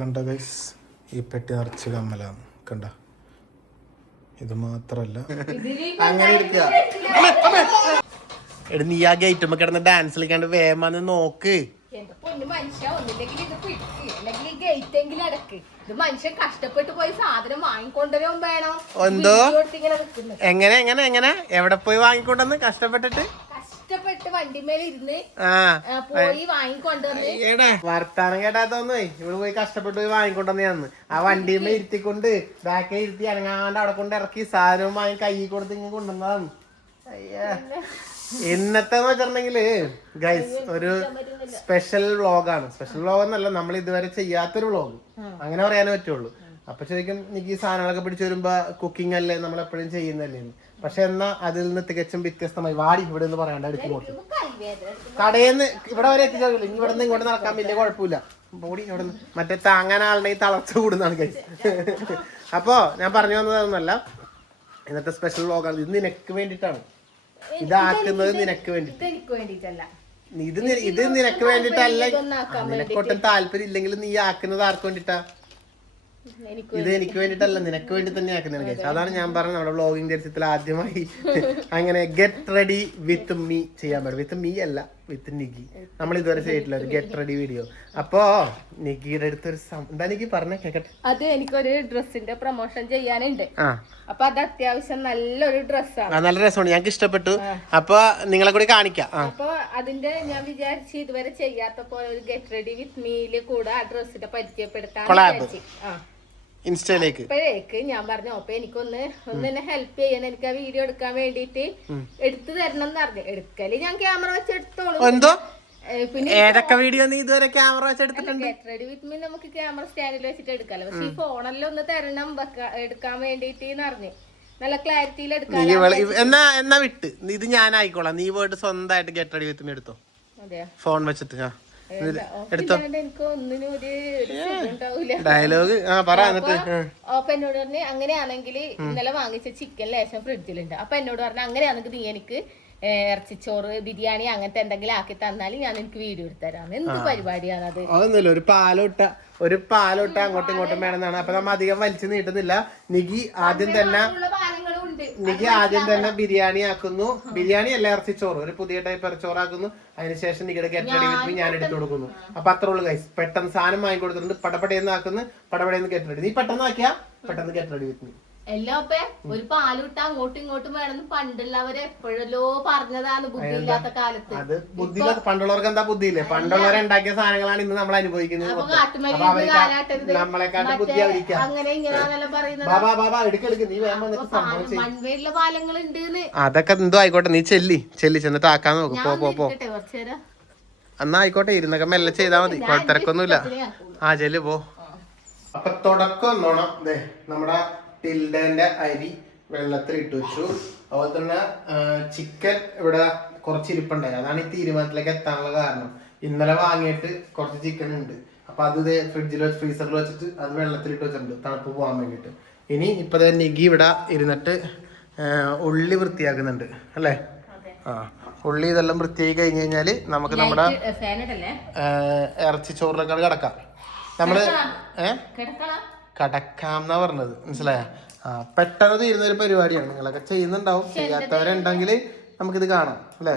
കണ്ട ഗൈസ്, ഈ പെട്ടി നിറച്ച് കമ്മലാണ്. കണ്ട, ഇത് മാത്രല്ല അങ്ങനെ എടാ, നീ ആ ഗേറ്റുമ്പോ കിടന്ന് ഡാൻസ് കളിക്കാണ്ട് വേമാന്ന് നോക്ക്. കഷ്ടപ്പെട്ട് പോയി സാധനം വാങ്ങിക്കൊണ്ടുവരും വേണം. എന്തോ എങ്ങനെ എങ്ങനെ എങ്ങനെ എവിടെ പോയി വാങ്ങിക്കൊണ്ടെന്ന് കഷ്ടപ്പെട്ടിട്ട് വണ്ടിമേൽ ഇരുന്ന് പോയി വാങ്ങിക്കൊണ്ടുവന്ന്. ഏടാ വർത്താനം കേട്ടാത്തോന്നേ, ഇവിടെ പോയി കഷ്ടപ്പെട്ട് പോയി വാങ്ങിക്കൊണ്ടെന്ന്. ആ വണ്ടിമേ ഇരുത്തിക്കൊണ്ട് ബാക്കിൽ ഇരുത്തി അനങ്ങാണ്ട് അവിടെ കൊണ്ട് ഇറക്കി സാധനവും വാങ്ങി കൈ കൊടുത്ത് ഇങ്ങനെ കൊണ്ടുവന്നതാണ്. അയ്യാ, ഇന്നത്തെ വെച്ചിട്ടുണ്ടെങ്കില് ഗൈസ് ഒരു സ്പെഷ്യൽ വ്ളോഗാണ്. സ്പെഷ്യൽ വ്ളോഗ് എന്നല്ല, നമ്മൾ ഇതുവരെ ചെയ്യാത്തൊരു വ്ളോഗ്, അങ്ങനെ പറയാനേ പറ്റുള്ളൂ. അപ്പൊ ശരിക്കും എനിക്ക് ഈ സാധനങ്ങളൊക്കെ പിടിച്ചു വരുമ്പോ കുക്കിംഗ് അല്ലേ നമ്മൾ എപ്പോഴും ചെയ്യുന്നല്ലേ, പക്ഷെ എന്നാ അതിൽ നിന്ന് തികച്ചും വ്യത്യസ്തമായി വാടി ഇവിടെ നിന്ന് പറയാണ്ട് അടുത്ത് പോട്ട് കടയിന്ന് ഇവിടെ വരെ എത്തിച്ചാൽ ഇവിടെ നിന്ന് ഇങ്ങോട്ട് നടക്കാൻ വലിയ കുഴപ്പമില്ല. ബോഡി ഇവിടെ നിന്ന് മറ്റേ താങ്ങാൻ ആളുണ്ടെങ്കിൽ തളർച്ച കൂടുന്നതാണ് ഗൈസ്. അപ്പോ ഞാൻ പറഞ്ഞു വന്നതൊന്നുമല്ല, ഇന്നത്തെ സ്പെഷ്യൽ വ്ളോഗാണ്. ഇത് നിനക്ക് വേണ്ടിയിട്ടാണ്, ഇതാക്കുന്നത് നിനക്ക് വേണ്ടിട്ടല്ല. ഇത് നിനക്ക് വേണ്ടിട്ടല്ല. നിനക്കൊട്ടും താല്പര്യം ഇല്ലെങ്കിലും നീ ആക്കുന്നത് ആർക്ക് വേണ്ടിട്ടാ? ഇത് എനിക്ക് വേണ്ടിട്ടല്ല, നിനക്ക് വേണ്ടി തന്നെ ആക്കുന്നതാണ് ഗൈസ്. അതാണ് ഞാൻ പറഞ്ഞത്, നമ്മുടെ വ്ളോഗിംഗ് ചരിത്രത്തിൽ ആദ്യമായി അങ്ങനെ ഗെറ്റ് റെഡി വിത്ത് മീ ചെയ്യാൻ പറ്റും. വിത്ത് മീ അല്ല, വിത്ത് നിഗി. നമ്മൾ ഇതുവരെ ചെയ്തിട്ടില്ല ഒരു ഗെറ്റ് റെഡി വീഡിയോ. അപ്പോ നിഗിയുടെ അടുത്തൊരു എന്താ നിഗി പറഞ്ഞ കേക്കട്ടെ. അത് എനിക്കൊരു ഡ്രസ്സിന്റെ പ്രൊമോഷൻ ചെയ്യാനുണ്ട്. അപ്പൊ അത് അത്യാവശ്യം നല്ലൊരു ഡ്രസ്സാണ്, നല്ല രസമാണ്, ഞങ്ങൾക്ക് ഇഷ്ടപ്പെട്ടു. അപ്പൊ നിങ്ങളെ കൂടി കാണിക്കാം. അപ്പൊ അതിന്റെ ഞാൻ വിചാരിച്ചു ഇതുവരെ ചെയ്യാത്ത പോലെ ഒരു ഗെറ്റ് റെഡി വിത്ത് മീയില് കൂടെ ആ ഡ്രസ്സിന്റെ പരിചയപ്പെടുത്താൻ ഇൻസ്റ്റയിലേക്ക്. അപ്പോഴേക്ക് ഞാൻ പറഞ്ഞു, അപ്പൊ എനിക്കൊന്ന് എന്നെ ഹെൽപ്പ് ചെയ്യണം, എനിക്ക് ആ വീഡിയോ എടുക്കാൻ വേണ്ടിട്ട് എടുത്തു തരണം എന്ന് പറഞ്ഞു. എടുക്കല് ഞാൻ ക്യാമറ വെച്ച് എടുത്തോളൂ. എന്തോ പിന്നെ ഏതൊക്കെ വീഡിയോ നീ ഇതുവരെ ക്യാമറ വെച്ച് എടുത്തിട്ടുണ്ട്? ഗെറ്റ് റെഡി വിത്ത് മീ നമുക്ക് ക്യാമറ സ്റ്റാൻഡിൽ വെച്ചിട്ട് എടുക്കാലോ, പക്ഷെ ഈ ഫോണെല്ലാം ഒന്ന് തരണം എടുക്കാൻ വേണ്ടിട്ട് പറഞ്ഞു. നല്ല ക്ലാരിറ്റിയിൽ എടുക്കാം. എന്നാ വിട്ട് ഇത് ഞാൻ ആയിക്കോളാം, നീ പോയിട്ട് സ്വന്തമായിട്ട് ഗെറ്റ് റെഡി വിത്ത് മീ എടുത്തോ, ഫോൺ വെച്ചിട്ട് എടുത്തോ. ഡയലോഗ് അപ്പൊ എന്നോട് പറഞ്ഞു, അങ്ങനെയാണെങ്കിൽ ഇന്നലെ വാങ്ങിച്ച ചിക്കൻ ലേശം ഫ്രിഡ്ജിലുണ്ട്. അപ്പൊ എന്നോട് പറഞ്ഞു, അങ്ങനെയാണെങ്കിൽ നീ എനിക്ക് ഇറച്ചിച്ചോറ് ബിരിയാണി അങ്ങനത്തെ എന്തെങ്കിലും ആക്കി തന്നാലും ഞാൻ എനിക്ക് വീഡിയോ എടുത്തരാം. എന്ത് പരിപാടിയാണ് അത്? അതൊന്നുമില്ല, ഒരു പാലോട്ട അങ്ങോട്ടും ഇങ്ങോട്ടും വേണമെന്നാണ്. അപ്പൊ നമ്മ അധികം വലിച്ചു നീട്ടുന്നില്ല. നിഗി ആദ്യം തന്നെ ബിരിയാണി ആക്കുന്നു. ബിരിയാണി അല്ല, ഇറച്ചിച്ചോറ്, ഒരു പുതിയ ടൈപ്പ് ഇറച്ചിച്ചോറാക്കുന്നു. അതിനുശേഷം നിങ്ങളുടെ ഗെറ്റ് റെഡി വിത്ത് മീ ഞാൻ എടുത്തു കൊടുക്കുന്നു. അപ്പൊ അത്ര ഉള്ളു ഗൈസ്. പെട്ടെന്ന് സാധനം വാങ്ങി കൊടുത്തിട്ടുണ്ട്, പടപടയെന്ന് ആക്കുന്നു, പടപടയെന്ന് ഗെറ്റ് റെഡി. നീ പെട്ടെന്ന് ആക്കിയാ പെട്ടെന്ന് ഗെറ്റ് റെഡി വിത്ത് മീ. എല്ലാം ഒരു പാലിട്ട അങ്ങോട്ടും ഇങ്ങോട്ടും വേണമെന്ന് പണ്ടുള്ളവര് എപ്പോഴല്ലോ പറഞ്ഞതാണ്, ബുദ്ധിയില്ലാത്ത കാലത്ത്. അത് ബുദ്ധിയില്ലാത്ത പണ്ടുള്ളവർക്ക് എന്താ ബുദ്ധിയില്ലേ? പണ്ടുള്ളവരെ ഉണ്ടാക്കിയ സാധനങ്ങളാണ് ഇന്ന് നമ്മൾ അനുഭവിക്കുന്നത്. നമ്മളെക്കാട്ടും ബുദ്ധി അവരിക്കാം. അങ്ങനെ ഇങ്ങനെയാണെല്ലാം പറയുന്നത്. മൺവേലുള്ള പാലങ്ങളുണ്ട്. അതൊക്കെ എന്തോ ആയിക്കോട്ടെ, നീ ചെല്ലി ചെന്നിട്ട് ആക്കാൻ നോക്കും. പോ എന്നാ ആയിക്കോട്ടെ, ഇരുന്നൊക്കെ മെല്ലെ ചെയ്താ മതി, തിരക്കൊന്നുമില്ല. ചെല്ലു പോ. അപ്പൊ തുടക്കം എന്നോണം നമ്മുടെ ടിൽഡന്റെ അരി വെള്ളത്തിൽ ഇട്ട് വെച്ചു. അതുപോലെ തന്നെ ചിക്കൻ ഇവിടെ കുറച്ച് ഇരിപ്പുണ്ടായി, അതാണ് ഈ തീരുമാനത്തിലേക്ക് എത്താനുള്ള കാരണം. ഇന്നലെ വാങ്ങിയിട്ട് കുറച്ച് ചിക്കൻ ഉണ്ട്, അപ്പൊ അത് ഫ്രീസറിൽ വെച്ചിട്ട് അത് വെള്ളത്തിലിട്ട് വെച്ചിട്ടുണ്ട് തണുപ്പ് പോകാൻ വേണ്ടിട്ട്. ഇനി ഇപ്പൊ നിഗി ഇവിടെ ഇരുന്നിട്ട് ഉള്ളി വൃത്തിയാക്കുന്നുണ്ട് അല്ലേ? ഉള്ളി ഇതെല്ലാം വൃത്തിയാക്കി കഴിഞ്ഞ് കഴിഞ്ഞാല് നമുക്ക് നമ്മുടെ ഇറച്ചി ചോറിലേക്കാണ് കിടക്കാം. നമ്മള് കടക്കാം എന്നാ പറഞ്ഞത്, മനസ്സിലായ? പെട്ടെന്ന് തീരുന്ന ഒരു പരിപാടിയാണ്. നിങ്ങളൊക്കെ ചെയ്യുന്നുണ്ടാവും, ചെയ്യാത്തവരുണ്ടെങ്കിൽ നമുക്കിത് കാണാം അല്ലേ?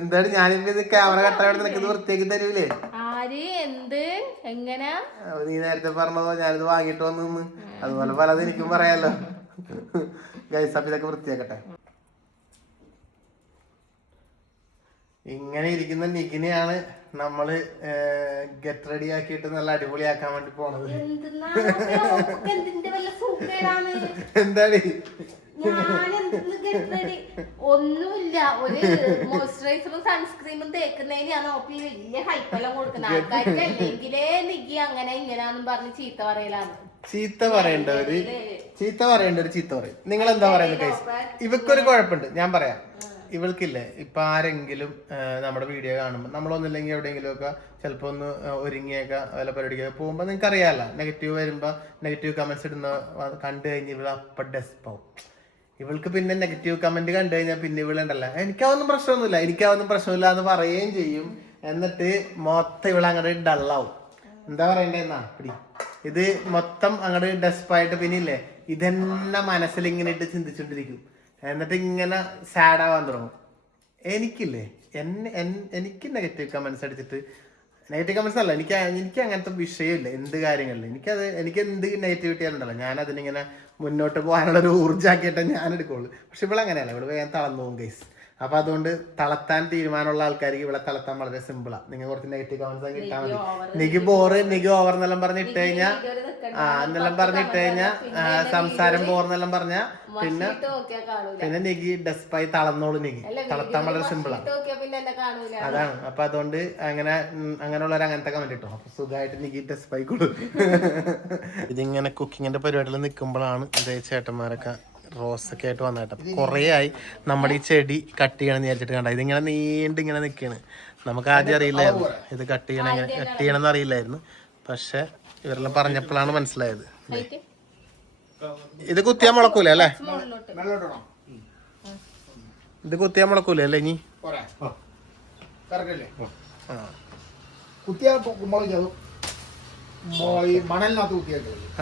എന്താണ് ഞാനിപ്പോ ഇത് ക്യാമറ കട്ടായിട്ട് നിനക്ക് ഇത് വൃത്തിയാക്കി തരൂലേ? നീ നേരത്തെ പറഞ്ഞതോ ഞാനിത് വാങ്ങിട്ട് വന്നു, അതുപോലെ പലത് എനിക്കും പറയാലോ. ഗൈസ്, അപ്പൊ ഇതൊക്കെ വൃത്തിയാക്കട്ടെ. ഇങ്ങനെ ഇരിക്കുന്ന നിഗിനെയാണ് നമ്മള് ഗെറ്റ് റെഡി ആക്കിയിട്ട് നല്ല അടിപൊളിയാക്കാൻ വേണ്ടി പോണത്. എന്താണ് ഒന്നുമില്ല, ഒരു മോയ്സ്ചറൈസറും സൺസ്ക്രീമും തേക്കുന്നതിന് ഞാൻ നോക്കി വലിയ ഹൈപ്പെല്ലാം കൊടുക്കുന്ന ആൾക്കാർക്ക് അല്ലെങ്കിലേ നിഗി അങ്ങനെ ഇങ്ങനെയാന്നും പറഞ്ഞ് ചീത്ത പറയലാണ്. ചീത്ത പറയേണ്ട ഒരു ചീത്ത പറയും. നിങ്ങൾ എന്താ പറയുന്നത് ഗൈസ്? ഇവക്കൊരു കുഴപ്പമുണ്ട്, ഞാൻ പറയാം. ഇവൾക്കില്ലേ, ഇപ്പൊ ആരെങ്കിലും നമ്മുടെ വീഡിയോ കാണുമ്പോൾ നമ്മളൊന്നില്ലെങ്കിൽ എവിടെയെങ്കിലും ഒക്കെ ചിലപ്പോ ഒന്ന് ഒരുങ്ങിയൊക്കെ വല്ല പരിപാടിക്കൊക്കെ പോകുമ്പോ നിങ്ങൾക്ക് അറിയാമല്ലോ, നെഗറ്റീവ് വരുമ്പോ നെഗറ്റീവ് കമന്റ്സ് ഇടുന്ന കണ്ടു കഴിഞ്ഞ് ഇവൾ അപ്പൊ ഡെസ്പാവും. ഇവൾക്ക് പിന്നെ നെഗറ്റീവ് കമന്റ് കണ്ടു കഴിഞ്ഞാൽ പിന്നെ ഇവളുണ്ടല്ലോ എനിക്കാവൊന്നും പ്രശ്നമൊന്നുമില്ല എന്ന് പറയുകയും ചെയ്യും. എന്നിട്ട് മൊത്തം ഇവിടെ അങ്ങോട്ട് ഡള്ളാവും. എന്താ പറയണ്ടെന്നാ പിടി, ഇത് മൊത്തം അങ്ങോട്ട് ഡെസ്പായിട്ട് പിന്നെ ഇല്ലേ ഇതെന്നെ മനസ്സിൽ ഇങ്ങനെ ഇട്ട് ചിന്തിച്ചോണ്ടിരിക്കും. എന്നിട്ട് ഇങ്ങനെ സാഡാവാൻ തുടങ്ങും. എനിക്കില്ലേ എനിക്ക് നെഗറ്റീവ് കമന്റ്സ് അടിച്ചിട്ട്, നെഗറ്റീവ് കമന്റ്സ് അല്ല, എനിക്ക് അങ്ങനത്തെ വിഷയമില്ല എന്ത് കാര്യങ്ങളില്ല. എനിക്ക് എന്ത് നെഗറ്റിവിറ്റി ആയാലുണ്ടല്ലോ ഞാൻ അതിനിങ്ങനെ മുന്നോട്ട് പോകാനുള്ള ഒരു ഊർജ്ജാക്കിയിട്ടേ ഞാൻ എടുക്കുള്ളൂ. പക്ഷെ ഇവിടെ അങ്ങനെയല്ല, ഇവിടെ വേഗം തളർന്നു പോകും ഗൈസ്. അപ്പൊ അതുകൊണ്ട് തളർത്താൻ തീരുമാനമുള്ള ആൾക്കാർക്ക് ഇവിടെ തളർത്താൻ വളരെ സിമ്പിളാ. നിങ്ങൾ കുറച്ച് നെഗറ്റീവ് കമന്റ്സ് കിട്ടാൻ മതി. നിക്ക് ബോറ്, നിക്ക് ഓവർ എന്നെല്ലാം പറഞ്ഞിട്ട് കഴിഞ്ഞാൽ എന്നെല്ലാം പറഞ്ഞിട്ട് കഴിഞ്ഞാൽ സംസാരം ബോർന്നെല്ലാം പറഞ്ഞാ പിന്നെ നിക്ക് ഡെസ്പായി തളർന്നോളൂ. നിക്ക് തളർത്താൻ വളരെ സിമ്പിളാ, അതാണ്. അപ്പൊ അതുകൊണ്ട് അങ്ങനെയുള്ളവർ അങ്ങനത്തെ കമന്റ് ഇട്ടോ. അപ്പൊ സുഖമായിട്ട് നിക്ക് ഡെസ്പായിക്കോളൂ. ഇതിങ്ങനെ കുക്കിങ്ങിന്റെ പരിപാടിയിൽ നിൽക്കുമ്പോഴാണ് ഇതേ ചേട്ടന്മാരൊക്കെ റോസൊക്കെ ആയിട്ട് വന്നിട്ട്. അപ്പൊ കുറേ ആയി നമ്മുടെ ഈ ചെടി കട്ട് ചെയ്യണമെന്ന് വിചാരിച്ചിട്ട് കണ്ട. ഇതിങ്ങനെ നീണ്ടിങ്ങനെ നിൽക്കുകയാണ്. നമുക്ക് ആദ്യം അറിയില്ലായിരുന്നു ഇത് കട്ട് ചെയ്യണമെന്ന് അറിയില്ലായിരുന്നു. പക്ഷെ ഇവരെല്ലാം പറഞ്ഞപ്പോഴാണ് മനസ്സിലായത്. ഇത് കുത്തിയാ മുളക്കൂല അല്ലേ? ഇത് കുത്തിയാ മുളക്കൂല അല്ലേ? ഇനി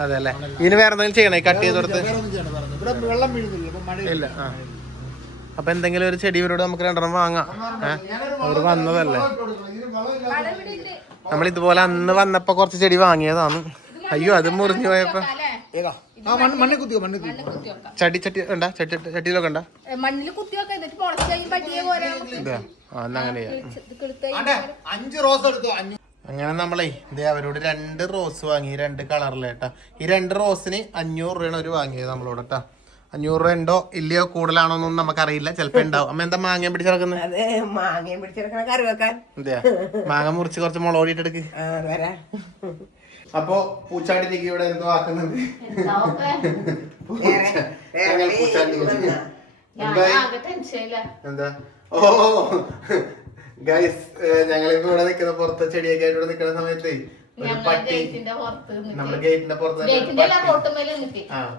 അതെ അല്ലേ? ഇനി വേറെ എന്തെങ്കിലും ചെയ്യണേ കട്ട് ചെയ്ത് കൊടുത്ത്? ഇല്ല. അപ്പൊ എന്തെങ്കിലും ഒരു ചെടി ഇവരോട് നമുക്ക് രണ്ടെണ്ണം വാങ്ങാം. അവര് വന്നതല്ലേ. നമ്മൾ ഇതുപോലെ അന്ന് വന്നപ്പോ കുറച്ച് ചെടി വാങ്ങിയതാണ്. അയ്യോ അത് മുറിഞ്ഞു പോയപ്പോ ചട്ടിയിലൊക്കെ ഉണ്ടാ മണ്ണിൽ കുത്തി അങ്ങനെ നമ്മളെ ഇത് അവരോട് 2 റോസ് വാങ്ങി, 2 കളറിലേട്ടാ. ഈ 2 റോസിന് 500 രൂപയാണ് ഒരു വാങ്ങിയത് നമ്മളോട് കേട്ടാ. 500 രൂപ ഉണ്ടോ ഇല്ലയോ കൂടുതലാണോന്നൊന്നും നമുക്കറിയില്ല. ചിലപ്പോ ഉണ്ടാവും. അമ്മ എന്താ മാങ്ങ പിടിച്ചിറക്കുന്നത്? അതെയാ, മാങ്ങ മുറിച്ച് കുറച്ച് മുളക് എടുക്ക്. അപ്പൊ പൂച്ചാട്ടിക്ക് ഇവിടെ എന്തോ ആക്കുന്നുണ്ട്. എന്താ? ഓ ഗൈസ്, ഞങ്ങളിപ്പോ ഇവിടെ നിക്കുന്ന പുറത്തെ ചെടിയൊക്കെ ആയിട്ട് ഇവിടെ നിക്കുന്ന സമയത്ത് ഒരു പട്ടി നമ്മുടെ ഗേറ്റിന്റെ പുറത്ത്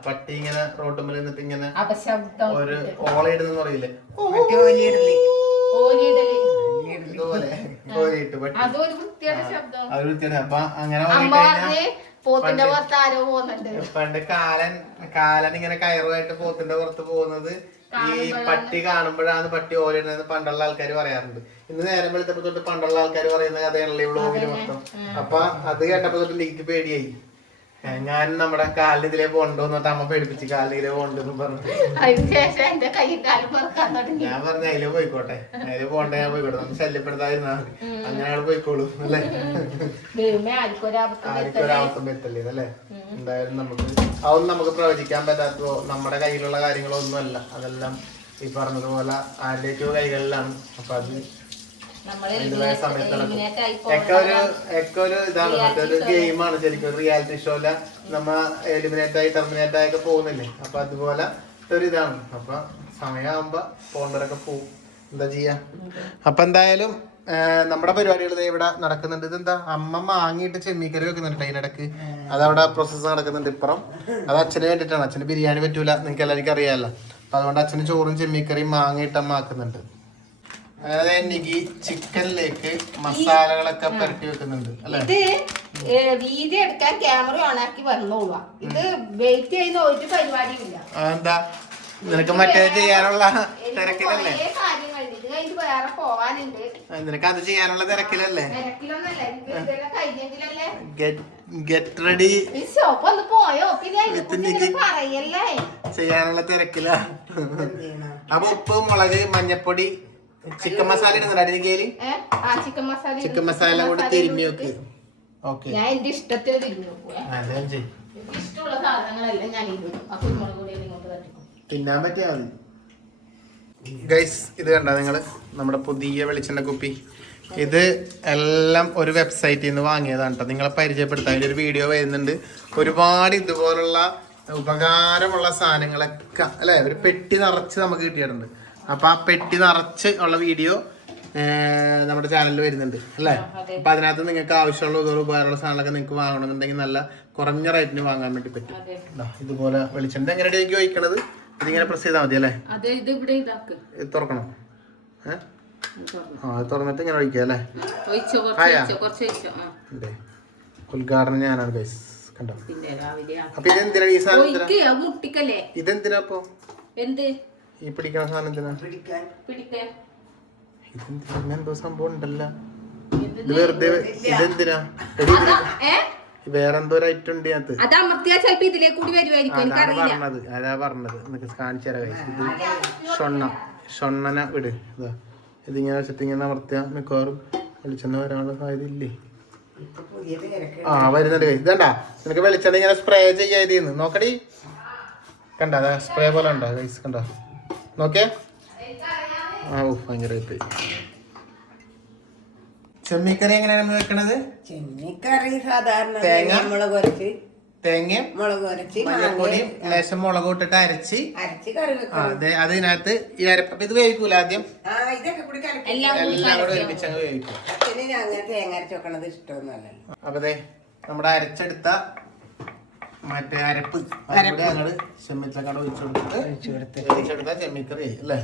പട്ടി ഇങ്ങനെ റോട്ടുമ്മൽ നിന്നിട്ട് ഇങ്ങനെ ഒരു ഓളയിടുന്ന പറയില്ലേ, അപ്പൊ അങ്ങനെ പണ്ട് കാലൻ ഇങ്ങനെ കയറുമായിട്ട് പോത്തിന്റെ പുറത്ത് പോകുന്നത് ഈ പട്ടി കാണുമ്പോഴാണ് പട്ടി ഓലിടുന്നത് പണ്ടുള്ള ആൾക്കാർ പറയാറുണ്ട്. ഇന്ന് നേരം വെളുത്തപ്പോ തൊട്ട് പണ്ടുള്ള ആൾക്കാർ പറയുന്ന കഥയാണല്ലോ ഈ വ്ളോഗില് മൊത്തം. അപ്പൊ അത് കേട്ടപ്പോ തൊട്ട് എനിക്ക് പേടിയായി. ഞാൻ നമ്മുടെ കാലിന് ഇതിലേ പോകണ്ടോന്നിട്ട് അമ്മ പേടിപ്പിച്ച് കാലിലെ പോകണ്ടെന്ന് പറഞ്ഞു. ഞാൻ പറഞ്ഞ അതില് പോയിക്കോട്ടെ, അതില് പോകണ്ടേ, ഞാൻ പോയിക്കോട്ടെ, നമുക്ക് ശല്യപ്പെടുത്താതിരുന്നാ മതി. അങ്ങനെ ആള് പോയിക്കോളൂ അല്ലേ? ആർക്കൊരാവസ്ഥം പറ്റല്ലേ അല്ലേ? എന്തായാലും അതൊന്നും നമുക്ക് പ്രവചിക്കാൻ പറ്റാത്തതോ നമ്മുടെ കയ്യിലുള്ള കാര്യങ്ങളോ ഒന്നും അല്ല. അതെല്ലാം ഈ പറഞ്ഞതുപോലെ ആരുടെയൊക്കെയോ കൈകളിലാണ്. അപ്പൊ അത് ഒരു ഇതാണ്, മറ്റൊരു ഗെയിമാണ് ശരിക്കും. ഒരു റിയാലിറ്റി ഷോയില നമ്മ എലിമിനേറ്റ് ആയി ടെർമിനേറ്റ് ആയൊക്കെ പോകുന്നില്ലേ? അപ്പൊ അതുപോലെ ഒരു ഇതാണ്. അപ്പൊ സമയമാകുമ്പോ പോകേണ്ടവരൊക്കെ പോവും. എന്താ ചെയ്യാ? അപ്പൊ എന്തായാലും നമ്മുടെ പരിപാടികൾ ഇവിടെ നടക്കുന്നുണ്ട്. ഇതെന്താ അമ്മ വാങ്ങിയിട്ട് ചെമ്മീക്കറി വെക്കുന്നുണ്ട് അതിനിടക്ക്. അതവിടെ പ്രോസസ്സ് നടക്കുന്നുണ്ട് ഇപ്പുറം. അത് അച്ഛന് വേണ്ടിയിട്ടാണ്. അച്ഛന് ബിരിയാണി പറ്റൂല, നിങ്ങൾക്ക് എല്ലാവർക്കും അറിയാമല്ലോ. അപ്പൊ അതുകൊണ്ട് അച്ഛന് ചോറും ചെമ്മീക്കറിയും മാങ്ങിയിട്ട് അമ്മ ആക്കുന്നുണ്ട്. അതായത് എനിക്ക് ചിക്കനിലേക്ക് മസാലകളൊക്കെ പുരട്ടി വെക്കുന്നുണ്ട് അല്ലേ? വീഡിയോ എടുക്കാൻ ക്യാമറ ഓണാക്കി വന്നോളൂ. ഇത് വെയിറ്റ് ചെയ്യുന്ന ഒരു പരിപാടിയില്ല. എന്താ നിനക്ക് മറ്റേ ചെയ്യാനുള്ള തിരക്കിലല്ലേ? വേറെ പോവാനുണ്ട്. നിനക്ക് അത് ചെയ്യാനുള്ള തിരക്കിലല്ലേ? ഗെറ്റ് റെഡി പോയോ പിന്നെ പറയല്ലേ, ചെയ്യാനുള്ള തിരക്കില. അപ്പൊ ഉപ്പ്, മുളക്, മഞ്ഞപ്പൊടി, ചിക്കൻ മസാല ഇടുന്നുണ്ട്. ചിക്കൻ മസാല കൂടി തിരുമ്മി വെക്ക്. ഓക്കെ, ഞാൻ എന്റെ ഇഷ്ടത്തിന് തിരിഞ്ഞു നോക്കുക. ഇഷ്ടമുള്ള സാധനങ്ങളെല്ലാം ഞാൻ തിന്നാൻ പറ്റിയാ മതി. ഗൈസ്, ഇത് കണ്ട നിങ്ങള് നമ്മുടെ പുതിയ വെളിച്ചെണ്ണ കുപ്പി. ഇത് എല്ലാം ഒരു വെബ്സൈറ്റിൽ നിന്ന് വാങ്ങിയതാണ് കേട്ടോ. നിങ്ങളെ പരിചയപ്പെടുത്താൻ അതിൻ്റെ ഒരു വീഡിയോ വരുന്നുണ്ട്. ഒരുപാട് ഇതുപോലുള്ള ഉപകാരമുള്ള സാധനങ്ങളൊക്കെ അല്ലെ ഒരു പെട്ടി നിറച്ച് നമുക്ക് കിട്ടിയിട്ടുണ്ട്. അപ്പൊ ആ പെട്ടി നിറച്ച് ഉള്ള വീഡിയോ നമ്മുടെ ചാനലിൽ വരുന്നുണ്ട് അല്ലേ? അപ്പൊ അതിനകത്ത് നിങ്ങൾക്ക് ആവശ്യമുള്ള ഇതുപോലെ ഉപകാരമുള്ള സാധനങ്ങളൊക്കെ നിങ്ങൾക്ക് വാങ്ങണമെന്നുണ്ടെങ്കിൽ നല്ല കുറഞ്ഞ റേറ്റിന് വാങ്ങാൻ വേണ്ടി പറ്റും. ഇതുപോലെ വെളിച്ചെണ്ണ എങ്ങനെയാണ് ചോദിക്കണത്? ഇതിങ്ങനെ പ്രസ് ചെയ്താൽ മതി അല്ലേ? തുറക്കണം. തുറന്നിട്ട് ഇങ്ങനെ ഒഴിക്കുക അല്ലേ? ഒഴിച്ചോ, കുറച്ച് ഒഴിച്ചോ. ഉദ്ഘാടനം ഞാനാണ് ഗൈസ്, കണ്ടോ? പിന്നെ രാവിലെ അപ്പൊ ഇതെന്തിനാ ഈ സാധനം? മുട്ടിക്കല്ലേ? ഇതെന്തിനാ അപ്പൊ എന്ത് ഈ പിടിക്കണ സാധനം എന്തിനാ? പിടിക്കാൻ ഇതെന്തിനാ? എന്തോ സംഭവം ഉണ്ടല്ലോ. ഇത് വെറുതെ ഇതെന്തിനാ? വേറെന്തോ ഒരു ഐറ്റം ഉണ്ട് ഇതിനകത്ത്. അതാ പറഞ്ഞത് നിനക്ക് കാണിച്ചു തരാം ഗൈസ്. ഇത് ഷൊണ്ണന വിട്. ഇതാ ഇതിങ്ങനെ വെച്ചിട്ട് ഇങ്ങനെ അമർത്തിയാ മിക്കവാറും വെളിച്ചെണ്ണ വരാനുള്ള സാധ്യത ഇല്ലേ? വരുന്നുണ്ട് ഗൈസ്. ഇതണ്ടാ, നിനക്ക് വെളിച്ചെണ്ണ ഇങ്ങനെ സ്പ്രേ ചെയ്യാതിന്ന് നോക്കടി. കണ്ടാ സ്പ്രേ പോലെ ഉണ്ടോ ഗൈസ്? കണ്ടോ? നോക്കിയേ. ഭയങ്കരമായിട്ട്. ചെമ്മിക്കറി എങ്ങനെയാണ് വെക്കണത്? ചെമ്മിക്കറി സാധാരണ തേങ്ങയും മുളക് മഞ്ഞപ്പൊടിയും ലേശം മുളക് ഇട്ടിട്ട് അരച്ച് കറി വെക്കും. അതിനകത്ത് ഈ അരപ്പ് ഇത് വേവിക്കൂല ആദ്യം? ഇതൊക്കെ കൂടി എല്ലാം കൂടെ ഒരുമിച്ച് അങ്ങ് വേവിക്കും. അങ്ങനെ തേങ്ങ അരച്ച് വെക്കണത് ഇഷ്ടമൊന്നുമല്ലല്ലോ. അപ്പൊ നമ്മുടെ അരച്ചെടുത്ത മറ്റേ അരപ്പ് ഞങ്ങള് ചെമ്മിച്ചക്കട ഒഴിച്ചെടുത്ത ചെമ്മിക്കറി അല്ലേ?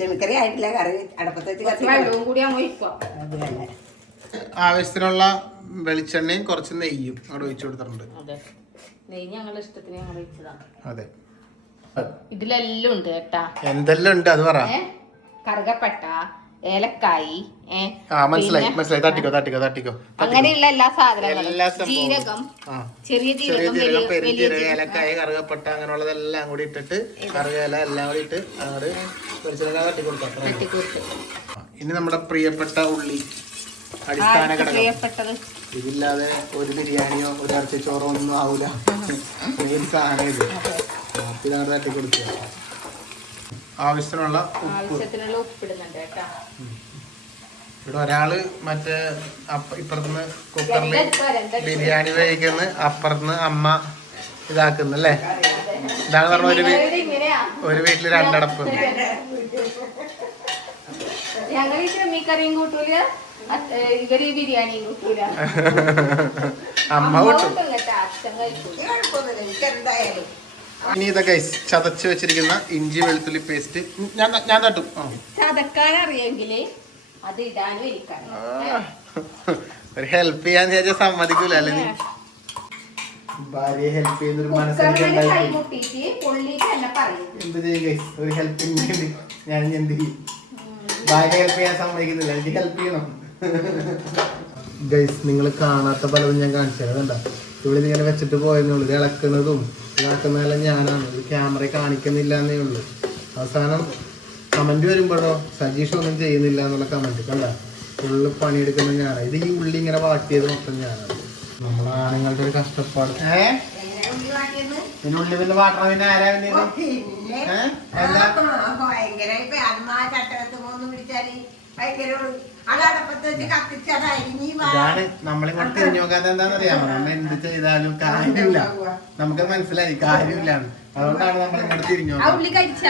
ചെമ്മിക്കറി ആയിട്ടില്ല, കറി അടുപ്പത്ത് വെച്ച് അത് തന്നെ. ആവശ്യത്തിനുള്ള വെളിച്ചെണ്ണയും കുറച്ച് നെയ്യും അവിടെ ഒഴിച്ചു കൊടുത്തിട്ടുണ്ട്. അതെ, ഇതിലെല്ലാം ഉണ്ട് കേട്ടാ. എന്തെല്ലാം ഉണ്ട് അത് പറ. കറുകപ്പട്ട, ഏലക്കായി, മനസ്സിലായി. തട്ടിക്കോ. അങ്ങനെയുള്ള എല്ലാ സാധനങ്ങളും, ജീരകം, ചെറിയ ജീരകം, പെരുംജീരകം, ഏലക്കായ, കറുകപ്പട്ട അങ്ങനെയുള്ളതെല്ലാം കൂടി ഇട്ടിട്ട് കറുകയില എല്ലാം കൂടി ഇട്ട് അങ്ങോട്ട് വെളിച്ചെണ്ണ തട്ടിക്കൊടുക്കാം. ഇനി നമ്മുടെ പ്രിയപ്പെട്ട ഉള്ളി, അടിസ്ഥാന ഘടകം. ഇതില്ലാതെ ഒരു ബിരിയാണിയോ ഒരു ഇറച്ചിച്ചോറോ ഒന്നും ആവൂല. മെയിൻ സാധനം ഇത്. ഇതാണ് തട്ടിക്കൊടുക്കുക. ആവശ്യത്തിനുള്ള ഉപ്പിടുന്നുണ്ട് കേട്ടാ. ഇവിടെ ഒരാള് മറ്റേ ഇപ്പുറത്തുനിന്ന് കുക്കറിൽ ബിരിയാണി വേവിക്കുന്ന, അപ്പുറത്തുനിന്ന് അമ്മ ഇതാക്കുന്നല്ലേ? ഇതാണ് പറഞ്ഞ ഒരു വീട്ടില് രണ്ടടപ്പ്. ഞങ്ങൾ ഈ ചെമ്മീക്കറിയും കൂട്ടൂല, ഇവര് ബിരിയാണിയും കൂട്ടൂല. അമ്മ കൂട്ടും. ഇനി ഇതൊക്കെ ചതച്ച് വെച്ചിരിക്കുന്ന ഇഞ്ചി വെളുത്തുള്ളി പേസ്റ്റ് ഞാൻ തട്ടും. ചതക്കാൻ അറിയെങ്കില് അത് ഇടാനും ഒരു ഹെൽപ്പ് ചെയ്യാന്ന് വിചാരിച്ചാൽ സമ്മതിക്കൂല അല്ലേ? നീ ഭാര്യയെ ഹെൽപ്പ് ചെയ്യുന്നൊരു മനസ്സിലേക്ക് എന്ത് ചെയ്യും? ഒരു ഹെൽപ്പിന് വേണ്ടി ഞാൻ എന്ത് ചെയ്യും? ഭാര്യ ഹെൽപ്പ് ചെയ്യാൻ സമ്മതിക്കുന്നില്ല, എനിക്ക് ഹെൽപ്പ് ചെയ്യണം. ഗൈസ്, നിങ്ങൾ കാണാത്ത പലതും ഞാൻ കാണിച്ചു തരാം. കണ്ട, ഇവിടെ ഇങ്ങനെ വെച്ചിട്ട് പോയെന്നുള്ളൂ. ഇത് ഇളക്കുന്നതും ഇതാക്കുന്നതെല്ലാം ഞാനാണ്. ഇത് ക്യാമറ കാണിക്കുന്നില്ല എന്നേ ഉള്ളൂ. അവസാനം കമന്റ് വരുമ്പോഴോ സജീഷ് ഒന്നും ചെയ്യുന്നില്ല എന്നുള്ള കമന്റ്. കണ്ട, ഫുള്ള് പണിയെടുക്കുന്നത് ഞാനാണ്. ഇത് ഈ ഉള്ളി ഇങ്ങനെ വാട്ടിയത് മൊത്തം ഞാനാണ്. നമ്മളാണുങ്ങളുടെ ഒരു കഷ്ടപ്പാട്. ഇതിനുള്ളിൽ പിന്നെ വാട്ടണം. പിന്നെ ആരാ ഇതാണ് നമ്മളിങ്ങോട്ട് തിരിഞ്ഞു നോക്കാതെ. എന്താണെന്നറിയാമോ? നമ്മൾ എന്ത് ചെയ്താലും കാര്യമില്ല. നമുക്ക് മനസ്സിലായി കാര്യമില്ല. അതുകൊണ്ടാണ് നമ്മൾ ഇങ്ങോട്ട് തിരിഞ്ഞു നോക്കുന്നത്.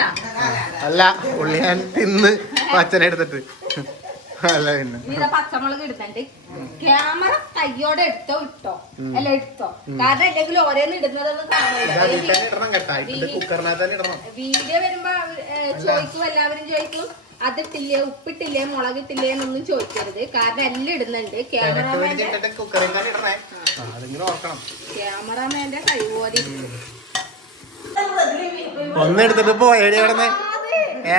അല്ല, ഉള്ളി ഞാൻ തിന്ന് പച്ചനെ എടുത്തിട്ട് അല്ല. പിന്നെ പച്ചമുളക് എടുത്തിട്ട് ക്യാമറ കയ്യോടെ ഇട്ടോ അല്ല ഇട്ടോ. കാരണം എന്തെങ്കിലും ഓരോന്ന് ഇടുന്നതൊന്നും വീഡിയോ വരുമ്പോ ചോദിക്കും, എല്ലാവരും ചോദിക്കും അതിട്ടില്ലേ, ഉപ്പിട്ടില്ലേ, മുളകിട്ടില്ലേ എന്നൊന്നും ചോദിക്കരുത്. കാരണം എല്ലാം ഇടുന്നുണ്ട്. ക്യാമറാമാന്റെ കൈപോലെ ഒന്നെടുത്തിട്ട് പോയേടി അവിടെ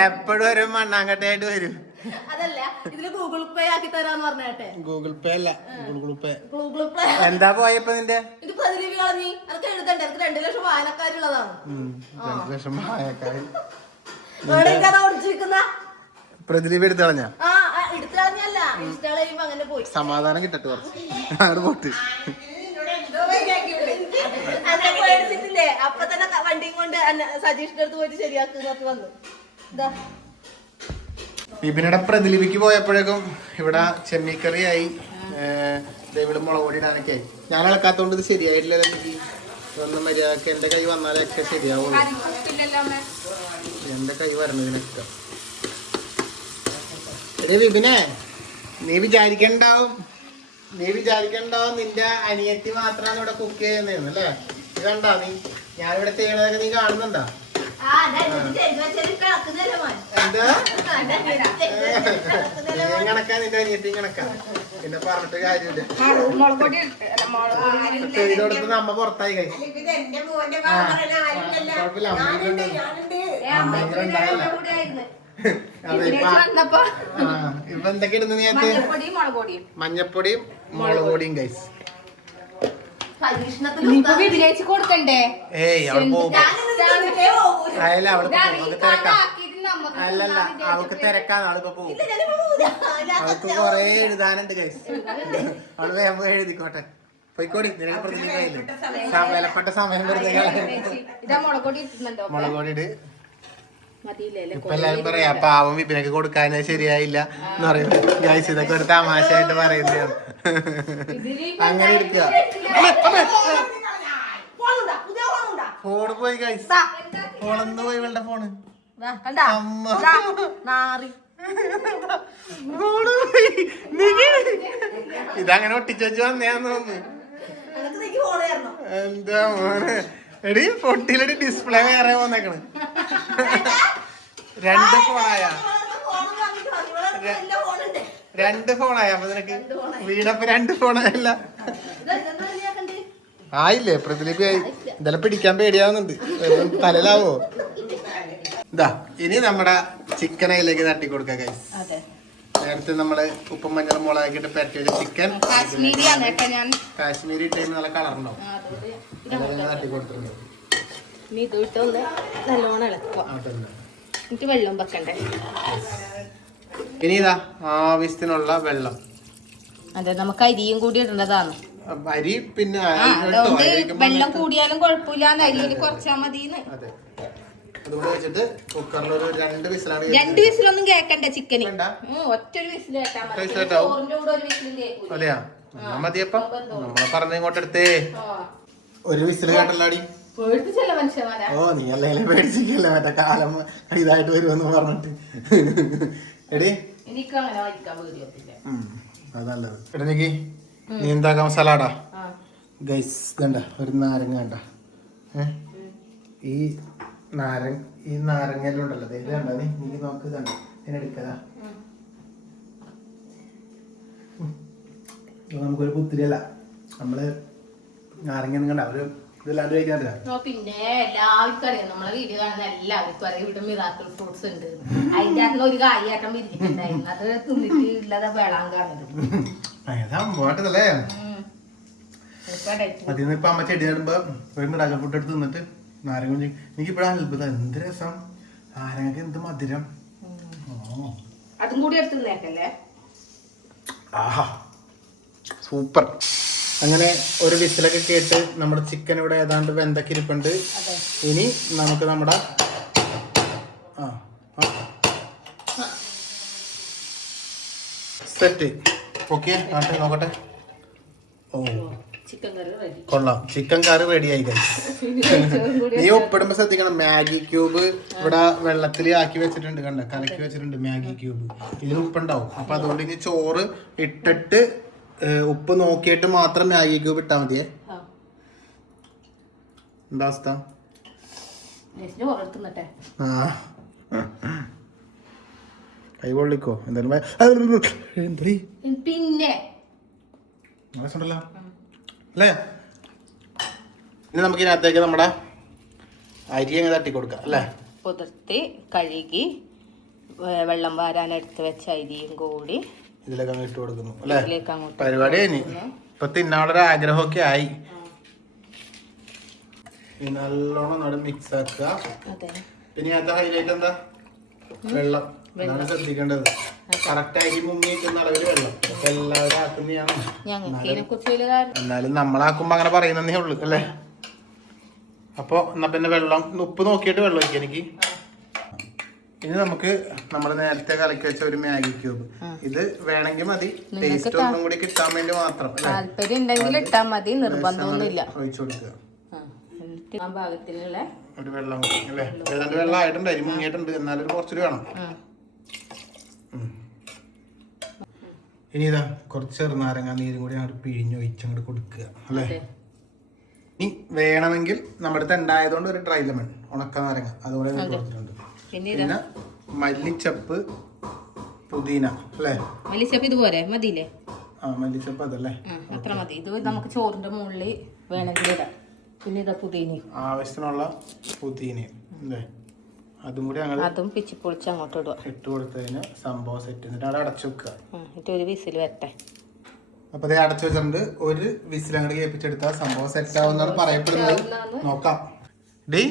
എപ്പോഴും ഒരു മണ്ണാങ്കട്ടയായിട്ട് വരും. അതല്ല, ഇതില് ഗൂഗിൾ പേ ആക്കി തരാന്ന് പറഞ്ഞേ. ഗൂഗിൾ പേ അല്ല, ഗൂഗിൾ പേ. എന്താ പോയപ്പോ നിന്റെ? ഇത് പ്രതിലിപി കളഞ്ഞി. അതൊക്കെ എഴുതണ്ട. എനിക്ക് 2 ലക്ഷം വായനക്കാരുള്ളതാണ്. 2 ലക്ഷം വായനക്കാർ പ്രതിലിപി എടുത്തു കളഞ്ഞ? എടുത്തു കളഞ്ഞല്ല, ഇൻസ്റ്റാൾ ചെയ്യുമ്പോ അങ്ങനെ പോയി. സമാധാനം കിട്ടട്ടെ കുറച്ച്. അങ്ങോട്ട് പോട്ട്. പേടിച്ചിട്ടില്ലേ? അപ്പൊ തന്നെ വണ്ടിയും കൊണ്ട് സജീഷിന്റെ അടുത്ത് പോയിട്ട് ശരിയാക്കി വന്നു. ബിബിനുടെ പ്രതിലിപിക്ക് പോയപ്പോഴേക്കും ഇവിടെ ചെമ്മിക്കറിയായി. ഇവിടെ മുളക് പൊടി ഇടാനൊക്കെ ആയി. ഞാൻ ഇളക്കാത്തോണ്ട് ഇത് ശരിയായിട്ടില്ല. ഇതൊന്നും മര്യാദക്ക് എന്റെ കൈ വന്നാലൊക്കെ ശരിയാവുള്ളൂ. എന്റെ കൈ വരണതിനൊക്കെ. ബിബിനെ, നീ വിചാരിക്കണ്ടാവും നിന്റെ അനിയത്തി മാത്രമാണ് ഇവിടെ കുക്ക് ചെയ്യുന്നതെന്ന് അല്ലേ? ഇത് കണ്ടാ നീ ഞാനിവിടെ ചെയ്യണതൊക്കെ നീ കാണുന്നുണ്ടാ? എന്താ കണക്കാ നിന്റെ അനിയത്തി കണക്കാ പിന്നെ പറഞ്ഞിട്ട് കാര്യമില്ല. ഇതോടത്ത് നമ്മ പുറത്തായി കഴിച്ചു കുഴപ്പമില്ല. ഇപ്പൊ എന്തൊക്കെ ഇടുന്നു നേരത്തെ? മഞ്ഞപ്പൊടിയും മുളക് പൊടിയും ഗൈസ്. കൊടുക്കണ്ടേ? ഏയ് അവള് പോകും. അല്ല അവൾക്ക് തിരക്കാം. അല്ലല്ല അവൾക്ക് തിരക്കാണ്. ആളിപ്പോ പോകും. അവൾക്ക് കൊറേ എഴുതാനുണ്ട് ഗൈസ്. അവള് വേഗം എഴുതിക്കോട്ടെ. പോയിക്കോടി. നിനക്ക് പ്രതിനിധിയില്ലേ വിലപ്പെട്ട സമയം വെറുതെ മുളക് പൊടി ഇട്. ഇപ്പൊ എല്ലാരും പറയാ പാവം വിപിനൊക്കെ കൊടുക്കാനേ ശരിയായില്ല എന്ന് പറയുന്നത് ഗൈസ്. ഇതൊക്കെ ഒരു തമാശയായിട്ട് പറയുന്നതാണ്. അങ്ങനെ എടുക്കുക. ഫോണ് പോയി ഗൈസ്. ഫോണെന്ന് പോയി ഇവളുടെ ഫോണ്. ഇതങ്ങനെ ഒട്ടിച്ചു വെച്ച് വന്നേന്ന് തോന്നുന്നു. എന്താ മോനെ എടി പൊട്ടിയിലടി ഡിസ്പ്ലേ വേറെ വന്നേക്കണ്. 2 ഫോണായ 2 ഫോണായ അപ്പൊ നിനക്ക് വീടപ്പൊ 2 ഫോണായല്ല ആയില്ലേ? പ്രതിലിപി ആയി. ഇതെല്ലാം പിടിക്കാൻ പേടിയാവുന്നുണ്ട്. തലയിലാവോ? ഇതാ ഇനി നമ്മുടെ ചിക്കൻ അതിലേക്ക് തട്ടി കൊടുക്കാം ഗൈസ്. നേരത്തെ നമ്മള് ഉപ്പും മഞ്ഞളും മുളകാക്കിട്ട് പരട്ടി വെച്ച ചിക്കൻ കാശ്മീരി ഇട്ട് നല്ല കളറുണ്ടാവും. തട്ടി കൊടുത്തിട്ടുണ്ട്. വെള്ളം വെക്കണ്ടേ? ഇനി ഇതാ ആവശ്യത്തിനുള്ള വെള്ളം. അതെ, നമുക്ക് അരിയും കൂടി ഇടേണ്ടതാണ്. അരി പിന്നെ വെള്ളം കൂടിയാലും കുഴപ്പമില്ല. അരിയിൽ കുറച്ചാ മതി. അതെ, അതുകൊണ്ട് വെച്ചിട്ട് കുക്കറിൽ ഒരു 2 വിസിലാണ്. 2 വിസിലൊന്നും കേക്കണ്ട ചിക്കന്. ഒറ്റൊരു വിസിൽ അതെയാ മതിയപ്പ നമ്മളെ പറഞ്ഞ ഇങ്ങോട്ട് എടുത്തേ. ഒരു വിസിൽ കേട്ടല്ലാടി. ഓ നീ അല്ലേ പേടിച്ചില്ല മറ്റേ കാലം ഇതായിട്ട് വരുമെന്ന് പറഞ്ഞിട്ട്. എടി അതല്ലത്. എടനക്ക് നീ എന്താക്കാം? സലാഡാ ഗൈസ്. ഇതണ്ട ഒരു നാരങ്ങ കണ്ട. ഈ നാരങ്ങെല്ലാം ഉണ്ടല്ലോ. ഇത് കണ്ട നീ നോക്ക്. കണ്ട ഇതിനെടുക്കതാ. നമുക്കൊരു പുത്തിരിയല്ല. നമ്മള് നാരങ്ങ കണ്ട അവര് ഇതല്ലാണ്ട് കഴിക്കാറില്ല. പിന്നെ എല്ലാവർക്കും അറിയാം, നമ്മളെ വീഡിയോ കാണുന്ന എല്ലാവർക്കും അറിയാം ഇവിടെ മിറാക്കിൾ ഫ്രൂട്ട്സ് ഉണ്ട്. അതിന്റെ അകത്ത് ഒരു കായാട്ടം വിരിച്ചിട്ടുണ്ടായിരുന്നു. അത് തിന്നിട്ട് ഇല്ലാതെ വെള്ളം കാണുന്നത്. അല്ലേ അതിൽ ഇപ്പൊ അമ്മ ചെടി നടുമ്പോ ഒരു മിറാക്കിൾ ഫ്രൂട്ട് എടുത്ത് തിന്നിട്ട് നാരങ്ങ എനിക്കിപ്പോഴും അത്ഭുതം. എന്ത് രസം. നാരങ്ങക്ക് എന്ത് മധുരം. അതും കൂടി എടുത്ത് ആഹാ സൂപ്പർ. അങ്ങനെ ഒരു വിസിലൊക്കെ കേട്ട് നമ്മുടെ ചിക്കൻ ഇവിടെ ഏതാണ്ട് വെന്തൊക്കെ ഇരിപ്പുണ്ട്. ഇനി നമുക്ക് നമ്മുടെ സെറ്റ് ഓക്കെ നോക്കട്ടെ. ഓ കൊള്ളാം, ചിക്കൻ കറി റെഡിയായി. നീ ഉപ്പിടുമ്പോ ശ്രദ്ധിക്കണം. മാഗി ക്യൂബ് ഇവിടെ വെള്ളത്തിൽ ആക്കി വെച്ചിട്ടുണ്ട്. കണ്ട കലക്കി വെച്ചിട്ടുണ്ട് മാഗി ക്യൂബ്. ഇതിന് ഉപ്പുണ്ടാവും. അപ്പൊ അതുകൊണ്ട് ഇനി ചോറ് ഇട്ടിട്ട് ഉപ്പ് നോക്കിയിട്ട് മാത്രം മാഗി ക്യൂബ് ഇട്ടാ മതിയേ. എന്താ അവസ്ഥ? കൈ പൊള്ളിക്കോ എന്തായാലും. പിന്നെ അല്ലേ? ഇനി നമുക്ക് ഇതിനകത്തേക്ക് നമ്മുടെ അരി അങ്ങ് തട്ടി കൊടുക്കാം അല്ലേ? കുതിർത്തി കഴുകി വെള്ളം വാരാൻ എടുത്ത് വെച്ച അരിയും കൂടി ഇതിലേക്ക് അങ്ങ് ഇട്ട് കൊടുക്കുന്നു അല്ലേ? പരിപാടി കഴിഞ്ഞ് ഇപ്പൊ തിന്നാളൊരു ആഗ്രഹമൊക്കെ ആയി. നല്ലോണം നട മിക്സ് ആക്കുക. പിന്നെ അത് ഹൈലൈറ്റ് എന്താ? വെള്ളം. അതാണ് ശ്രദ്ധിക്കേണ്ടത്. കറക്റ്റ് അരി മുങ്ങിക്കുന്ന അളവിൽ വെള്ളം. അപ്പൊ എല്ലാവരും ആക്കുന്നതാണ്. എന്നാലും നമ്മളാക്കുമ്പോ അങ്ങനെ പറയുന്നേ ഉള്ളു അല്ലേ? അപ്പൊ എന്നാ പിന്നെ വെള്ളം ഉപ്പ് നോക്കിയിട്ട് വെള്ളം ഒഴിക്കാം എനിക്ക്. ഇനി നമുക്ക് നമ്മൾ നേരത്തെ കലക്കി വെച്ച ഒരു മാഗി ക്യൂബ്. ഇത് വേണമെങ്കിൽ മതി, ടേസ്റ്റ് ഒന്നും കൂടി കിട്ടാൻ വേണ്ടി മാത്രം. താല്പര്യം ഉണ്ടെങ്കിൽ ഇട്ടാ മതി, നിർബന്ധമൊന്നുമില്ല. ഒഴിച്ചു കൊടുക്കുക. ഭാഗത്തിനുള്ള ഒരു വെള്ളം അല്ലേ? ഏതാണ്ട് വെള്ളം ആയിട്ടുണ്ട്, അരി മുങ്ങിയിട്ടുണ്ട്. എന്നാലും കുറച്ചൊരു വേണം. ഇനി ഇതാ കുറച്ച് ചെറുനാരങ്ങ നീരും കൂടി അങ്ങോട്ട് പിഴിഞ്ഞ് ഒഴിച്ചങ്ങോട്ട് കൊടുക്കുക അല്ലേ? ഇനി വേണമെങ്കിൽ നമ്മുടെ അടുത്ത് ഉണ്ടായതുകൊണ്ട് ഒരു ഡ്രൈ ലെമൺ ഉണക്ക നാരങ്ങ അതുപോലെ കൊടുത്തിട്ടുണ്ട്. പിന്നെ മല്ലിച്ചപ്പ് പുതിന അല്ലേ? മല്ലിച്ചപ്പ് ഇതുപോലെ മതിയില്ലേ? ആ മല്ലിച്ചപ്പ് അതല്ലേ, അത്ര മതി. ഇത് നമുക്ക് ചോറിന്റെ മുകളിൽ വേണമെങ്കിൽ ഇടാം. പിന്നെ ഇതാ പുതിന, ആവശ്യത്തിനുള്ള പുതിനയും അല്ലേ, അതും കൂടി അതും പിച്ചി പൊളിച്ച് അങ്ങോട്ട് ഇടുക. ഇട്ട് കൊടുത്തതിന് സംഭവം സെറ്റ്. എന്നിട്ട് അവിടെ അടച്ചു വെക്കുക. എന്നിട്ട് ഒരു വിസിൽ വരട്ടെ. അപ്പൊ അത് അടച്ചു വെച്ചിട്ടുണ്ട്. ഒരു വിസിൽ അങ്ങോട്ട് കേൾപ്പിച്ചെടുത്താൽ സംഭവം സെറ്റ് ആവുന്നാണ് പറയപ്പെടുന്നത്. നോക്കാം. ഡി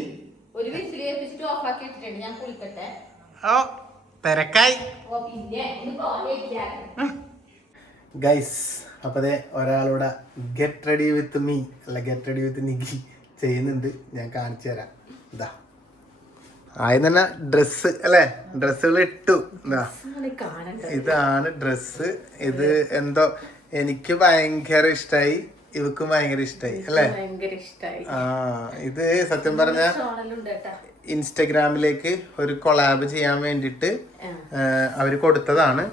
ഒരു വിസിൽ കേൾപ്പിച്ചിട്ട് ഓഫ് ആക്കി ഇട്ടിട്ടുണ്ട്. ഞാൻ കുളിക്കട്ടെ. ഓ തിരക്കായി ഗൈസ്. അപ്പൊ അതെ ഒരാളൂടെ ഗെറ്റ് റെഡി വിത്ത് മീ അല്ല ഗെറ്റ് റെഡി വിത്ത് നിഗി ചെയ്യുന്നുണ്ട്. ഞാൻ കാണിച്ചു തരാം. ഇതാ ആദ്യം തന്നെ ഡ്രസ്സ് അല്ലേ, ഡ്രസ്സുകൾ ഇട്ടു. ഇതാണ് ഡ്രസ്സ്. ഇത് എന്തോ എനിക്ക് ഭയങ്കര ഇഷ്ടായി, ഇവക്കും ഭയങ്കര ഇഷ്ടായി അല്ലേ? ആ ഇത് സത്യം പറഞ്ഞ ഇൻസ്റ്റഗ്രാമിലേക്ക് ഒരു കൊളാബ് ചെയ്യാൻ വേണ്ടിട്ട് അവര് കൊടുത്തതാണ്.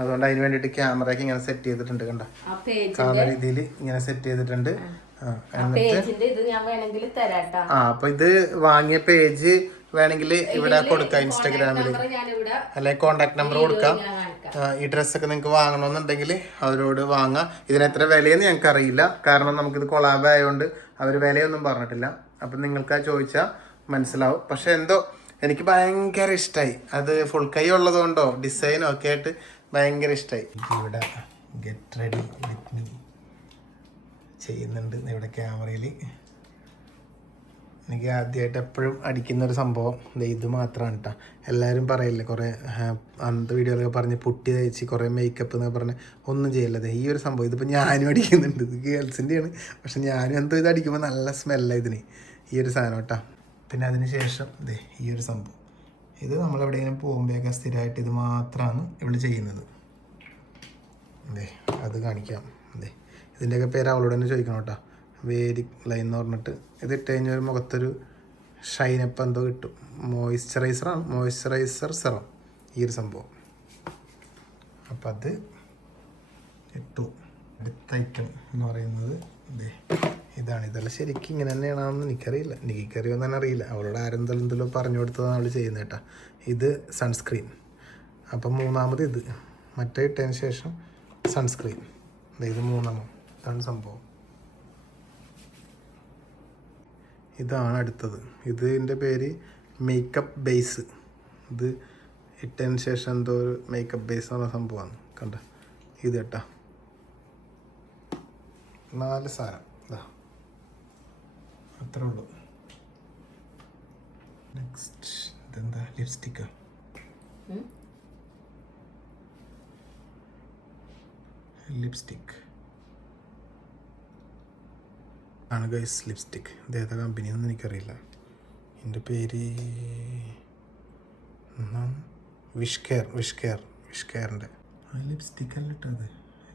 അതുകൊണ്ട് അതിന് വേണ്ടിട്ട് ക്യാമറയ്ക്ക് ഇങ്ങനെ സെറ്റ് ചെയ്തിട്ടുണ്ട്. കണ്ട കാണുന്ന രീതിയിൽ ഇങ്ങനെ സെറ്റ് ചെയ്തിട്ടുണ്ട്. അപ്പൊ ഇത് വാങ്ങിയ പേജ് വേണമെങ്കിൽ ഇവിടെ കൊടുക്കാം, ഇൻസ്റ്റാഗ്രാമില് അല്ലെങ്കിൽ കോണ്ടാക്ട് നമ്പർ കൊടുക്കാം. ഈ ഡ്രസ്സൊക്കെ നിങ്ങൾക്ക് വാങ്ങണമെന്നുണ്ടെങ്കിൽ അവരോട് വാങ്ങാം. ഇതിന് എത്ര വിലയെന്ന് ഞങ്ങൾക്ക് അറിയില്ല, കാരണം നമുക്കിത് കൊളാബ് ആയതുകൊണ്ട് അവർ വിലയൊന്നും പറഞ്ഞിട്ടില്ല. അപ്പം നിങ്ങൾക്ക് ചോദിച്ചാൽ മനസ്സിലാവും. പക്ഷെ എന്തോ എനിക്ക് ഭയങ്കര ഇഷ്ടമായി. അത് ഫുൾ കൈ ഉള്ളതുകൊണ്ടോ ഡിസൈനോ ഒക്കെ ആയിട്ട് ഭയങ്കര ഇഷ്ടമായി. ഇവിടെ ഗെറ്റ് റെഡി വിത്ത് മീ ചെയ്യുന്നുണ്ട് ഇവിടെ ക്യാമറയിൽ. എനിക്ക് ആദ്യമായിട്ട് എപ്പോഴും അടിക്കുന്നൊരു സംഭവം ഇത് മാത്രമാണ് കേട്ടോ. എല്ലാവരും പറയില്ലേ കുറേ അന്നത്തെ വീഡിയോയിലൊക്കെ പറഞ്ഞ് പുട്ടി തയ്ച്ച് കുറേ മേക്കപ്പ് എന്നൊക്കെ പറഞ്ഞ് ഒന്നും ചെയ്യല്ലത്. ഈ ഒരു സംഭവം ഇതിപ്പോൾ ഞാനും അടിക്കുന്നുണ്ട്. ഇത് ഗേൾസിൻ്റെയാണ്, പക്ഷെ ഞാനും എന്തോ ഇത് അടിക്കുമ്പോൾ നല്ല സ്മെല്ലാണ് ഇതിന്, ഈ ഒരു സാധനം കേട്ടോ. പിന്നെ അതിന് ശേഷം ഈ ഒരു സംഭവം, ഇത് നമ്മളെവിടെയെങ്കിലും പോകുമ്പോഴൊക്കെ സ്ഥിരമായിട്ട് ഇത് മാത്രമാണ് ഇവിടെ ചെയ്യുന്നത്. അത് കാണിക്കാം. ഇതിൻ്റെയൊക്കെ പേര് അവളോട് തന്നെ ചോദിക്കണം കേട്ടോ. വേരിക് ലൈൻ എന്ന് പറഞ്ഞിട്ട് ഇത് ഇട്ട് കഴിഞ്ഞാൽ ഒരു മുഖത്തൊരു ഷൈനപ്പ് എന്തോ കിട്ടും. മോയ്സ്ചറൈസറാണ്, മോയ്സ്ചറൈസർ സെറം ഈ ഒരു സംഭവം. അപ്പം അത് ഇട്ടു. അടുത്ത ഐറ്റം എന്ന് പറയുന്നത് ഇതാണ്. ഇതെല്ലാം ശരിക്കും ഇങ്ങനെ തന്നെയാണെന്ന് എനിക്കറിയില്ല, എനിക്കറിയുമെന്ന് തന്നെ അറിയില്ല. അവളോട് ആരെന്തെങ്കിലും പറഞ്ഞു കൊടുത്തതാണ് അവൾ ചെയ്യുന്നത് കേട്ടോ. ഇത് സൺസ്ക്രീൻ. അപ്പം മൂന്നാമത് ഇത് മറ്റേ ഇട്ടതിന് ശേഷം സൺസ്ക്രീൻ. ഇത് മൂന്നെണ്ണം. ഇതാണ് സംഭവം. ഇതാണ് അടുത്തത്. ഇതിൻ്റെ പേര് മേക്കപ്പ് ബേസ്. ഇത് ഇട്ടതിന് ശേഷം എന്തോ ഒരു മേക്കപ്പ് ബേസ് എന്നുള്ള സംഭവമാണ്. കണ്ട ഇത് കേട്ടോ, 4 സാധനം. ഇതാ അത്രേ ഉള്ളൂ. നെക്സ്റ്റ് ഇതെന്താ, ലിപ്സ്റ്റിക്കാ. ലിപ്സ്റ്റിക് ആണ് ഗൈസ്, ലിപ്സ്റ്റിക്. ഇത് ഏതാ കമ്പനിയൊന്നും എനിക്കറിയില്ല. എൻ്റെ പേര് വിഷ്കെയറിൻ്റെ ലിപ്സ്റ്റിക് അല്ല ഇട്ടത്.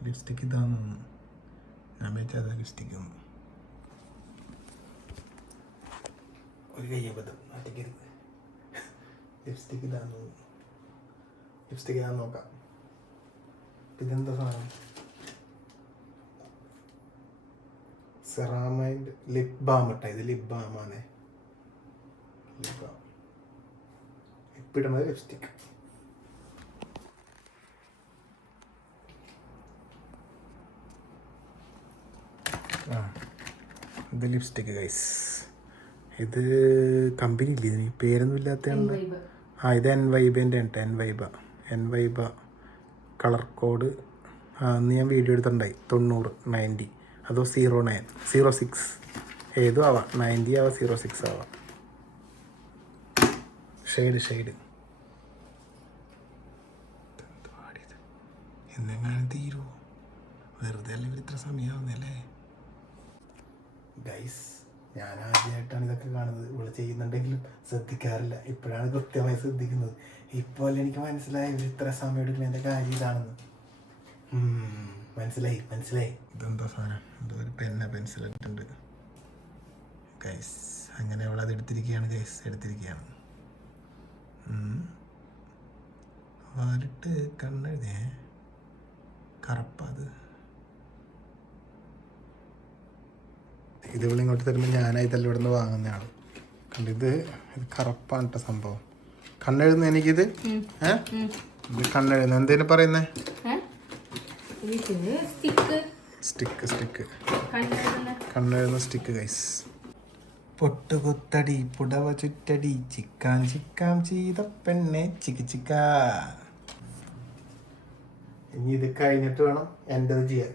ലിപ്സ്റ്റിക്ക് ഇതാന്ന് തോന്നുന്നു. ഞാൻ വെച്ചാൽ ലിപ്സ്റ്റിക്ക് ഒരു കയ്യബദ്ധം മാറ്റിക്കരുത്. ലിപ്സ്റ്റിക്ക് ഇതാന്ന് തോന്നുന്നു. ലിപ്സ്റ്റിക്ക് ഞാൻ നോക്കാം. ഇതെന്താ സാധനം? സെറാമൈഡ് ലിപ് ബാം ഇട്ട. ഇത് ലിപ് ബാമാണ്. ലിപ് ബാം ഇപ്പിടുന്നത് ലിപ്സ്റ്റിക്. ഇത് ലിപ്സ്റ്റിക് ഗൈസ്. ഇത് കമ്പനി ഇല്ല, ഇതിന് പേരൊന്നും ഇല്ലാത്തതാണ്. ഇത് എൻവൈബേൻ്റെ ഉണ്ട്. എൻവൈബ കളർ കോഡ്. അന്ന് ഞാൻ വീഡിയോ എടുത്തിട്ടുണ്ടായി. 90 90 അതോ 09 06 ഏതോ ആവാം. 90 ആവാം, 06 ആവാം. ഷെയ്ഡ് എന്നെങ്ങാനും തീരുമോ? വെറുതെ അല്ലെങ്കിൽ ഇത്ര സമയമാവുന്നല്ലേ ഗൈസ്. ഞാൻ ആദ്യമായിട്ടാണ് ഇതൊക്കെ കാണുന്നത്. ഇവിടെ ചെയ്യുന്നുണ്ടെങ്കിലും ശ്രദ്ധിക്കാറില്ല. ഇപ്പോഴാണ് കൃത്യമായി ശ്രദ്ധിക്കുന്നത്. ഇപ്പോൾ എനിക്ക് മനസ്സിലായി ഇവർ ഇത്ര സമയം എടുക്കുന്നതിൻ്റെ കാര്യം ഇതാണെന്ന്. മനസ്സിലായി. ഇതെന്താ സാധനം? എന്തോ ഒരു പെൻസിലിട്ടുണ്ട് ഗൈസ്. അങ്ങനെ അവൾ അത് എടുത്തിരിക്കുകയാണ് ഗൈസ്, എടുത്തിരിക്കുകയാണ്. വാലിട്ട് കണ്ണെഴുതിയേ കറുപ്പത്. ഇത് ഇവിടെ ഇങ്ങോട്ട് തരുമ്പോൾ ഞാനായിട്ടല്ല ഇവിടെ നിന്ന് വാങ്ങുന്നതാണ്. കണ്ട് ഇത് കറുപ്പാണ് കേട്ടോ സംഭവം. കണ്ണെഴുതുന്ന എനിക്കിത് ഇത് കണ്ണെഴുതുന്ന എന്തേലും പറയുന്നേ? സ്റ്റിക്ക് കണ്ണെഴുതുന്ന സ്റ്റിക്ക് ഗൈസ്. പൊട്ടുകുത്തടി പുടവ ചുറ്റടി ചിക്കാം ചിക്കാം ചെയ്ത പെണ്ണെ ചിക്ക് ചിക്ക. ഇനി ഇത് കഴിഞ്ഞിട്ട് വേണം എൻ്റെത് ചെയ്യാൻ.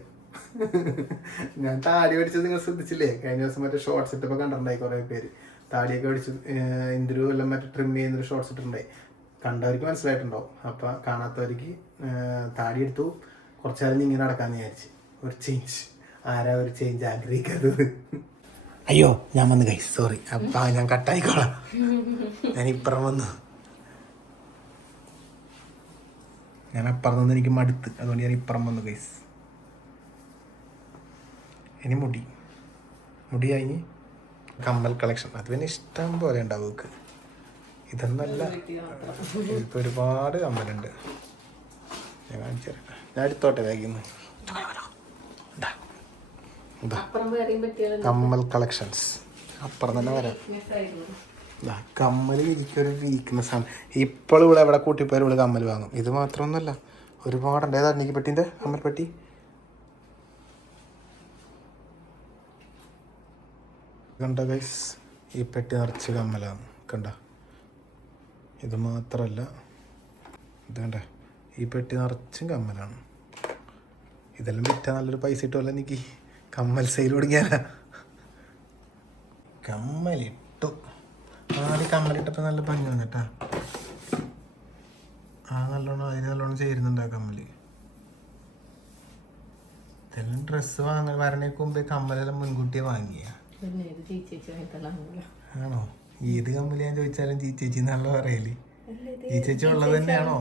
ഞാൻ താടി പഠിച്ചത് നിങ്ങൾ ശ്രദ്ധിച്ചില്ലേ? കഴിഞ്ഞ ദിവസം മറ്റേ ഷോർട്സ് ഇട്ടപ്പോൾ കണ്ടിട്ടുണ്ടായി കുറേ പേര്. താടിയൊക്കെ പഠിച്ച് ഇന്റർവ്യൂ എല്ലാം മറ്റേ ട്രിം ചെയ്യുന്നൊരു ഷോർട്സ് ഇട്ടിട്ടുണ്ടായി. കണ്ടവർക്ക് മനസ്സിലായിട്ടുണ്ടാവും. അപ്പം കാണാത്തവർക്ക് താടി എടുത്തു കുറച്ച് നേരം ഇങ്ങനെ നടക്കാമെന്ന് വിചാരിച്ച്. ഒരു ചേഞ്ച്. ആരാ ഒരു ചേഞ്ച് ആഗ്രഹിക്കാത്തത്? അയ്യോ ഞാൻ വന്ന് ഗൈസ്, സോറി. അപ്പം ഞാൻ കട്ടായിക്കോളാം. ഞാൻ ഇപ്പുറം വന്നു. ഞാൻ അപ്പുറം നിന്ന് എനിക്ക് മടുത്ത്, അതുകൊണ്ട് ഞാൻ ഇപ്പുറം വന്നു ഗൈസ്. ഇനി മുടി കഴിഞ്ഞ് കമ്മൽ കളക്ഷൻ. അത് പിന്നെ ഇഷ്ടം പോലെ ഉണ്ടാവും നമുക്ക്. ഇതൊന്നല്ല, ഇപ്പം ഒരുപാട് കമ്മലുണ്ട്. ഞാൻ കാണിച്ചു തരാം. ഞാൻ എടുത്തോട്ടെ വേഗം. കമ്മൽ കളക്ഷൻസ് അപ്പുറം തന്നെ വരാം. കമ്മൽ എനിക്കൊരു വീക്ക്നെസ് ആണ്. ഇപ്പോഴും ഇവിടെ എവിടെ കൂട്ടിപ്പോയാൽ ഇവിടെ കമ്മൽ വാങ്ങും. ഇത് മാത്രമൊന്നുമല്ല, ഒരുപാടുണ്ട്. ഏതാ എനിക്ക് പെട്ടിൻ്റെ കമ്മൽ പെട്ടി? കണ്ട ഗൈസ്, ഈ പെട്ടി നിറച്ച് കമ്മലാണ്. കണ്ട, ഇത് മാത്രമല്ല, ഇത് കണ്ട, ഈ പെട്ടി നിറച്ചും കമ്മലാണ്. ഇതെല്ലാം വിറ്റാൽ നല്ലൊരു പൈസ കിട്ടുമല്ലോ എനിക്ക്. കമ്മൽ സെയിൽ തുടങ്ങിയാല. കമ്മലിട്ടു. ആദ്യം കമ്മലിട്ടപ്പോൾ നല്ല ഭംഗി വന്നിട്ടാ. നല്ലോണം അതിന് നല്ലോണം ചേരുന്നുണ്ട് ആ കമ്മല്. ഇതെല്ലാം ഡ്രസ്സ് വരണേക്ക് മുമ്പേ കമ്മലെല്ലാം മുൻകൂട്ടിയെ വാങ്ങിയ ആണോ? ഏത് കമ്മല് ഞാൻ ചോദിച്ചാലും ചേച്ചി എന്നുള്ള പറയല്. ചേച്ചി ഉള്ളത് തന്നെയാണോ?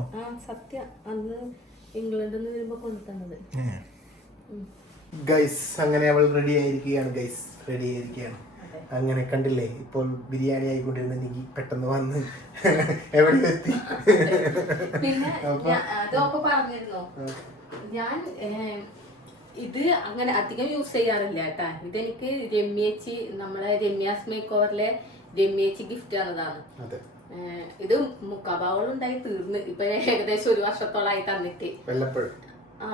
ഗൈസ്, അങ്ങനെ അവൾ റെഡി ആയിരിക്കുകയാണ്. ഗൈസ് റെഡി ആയിരിക്കുകയാണ്. അങ്ങനെ കണ്ടില്ലേ, ഇപ്പോൾ ബിരിയാണി ആയിക്കൊണ്ടിരുന്ന എനിക്ക് പെട്ടെന്ന് വന്ന് എവിടെ എത്തി. ഞാൻ ഇത് അങ്ങനെ അധികം യൂസ് ചെയ്യാറില്ല കേട്ടാ. ഇതെനിക്ക് രമ്യേച്ചി, നമ്മളെ രമ്യാസ് മേക്ക് ഓവറിലെ രമ്യേച്ചി ഗിഫ്റ്റ് തന്നതാണ്. ഇത് മുക്കാഭാവളുണ്ടായി തീർന്ന് ഇപ്പൊ ഏകദേശം 1 വർഷത്തോളായി തന്നിട്ട്.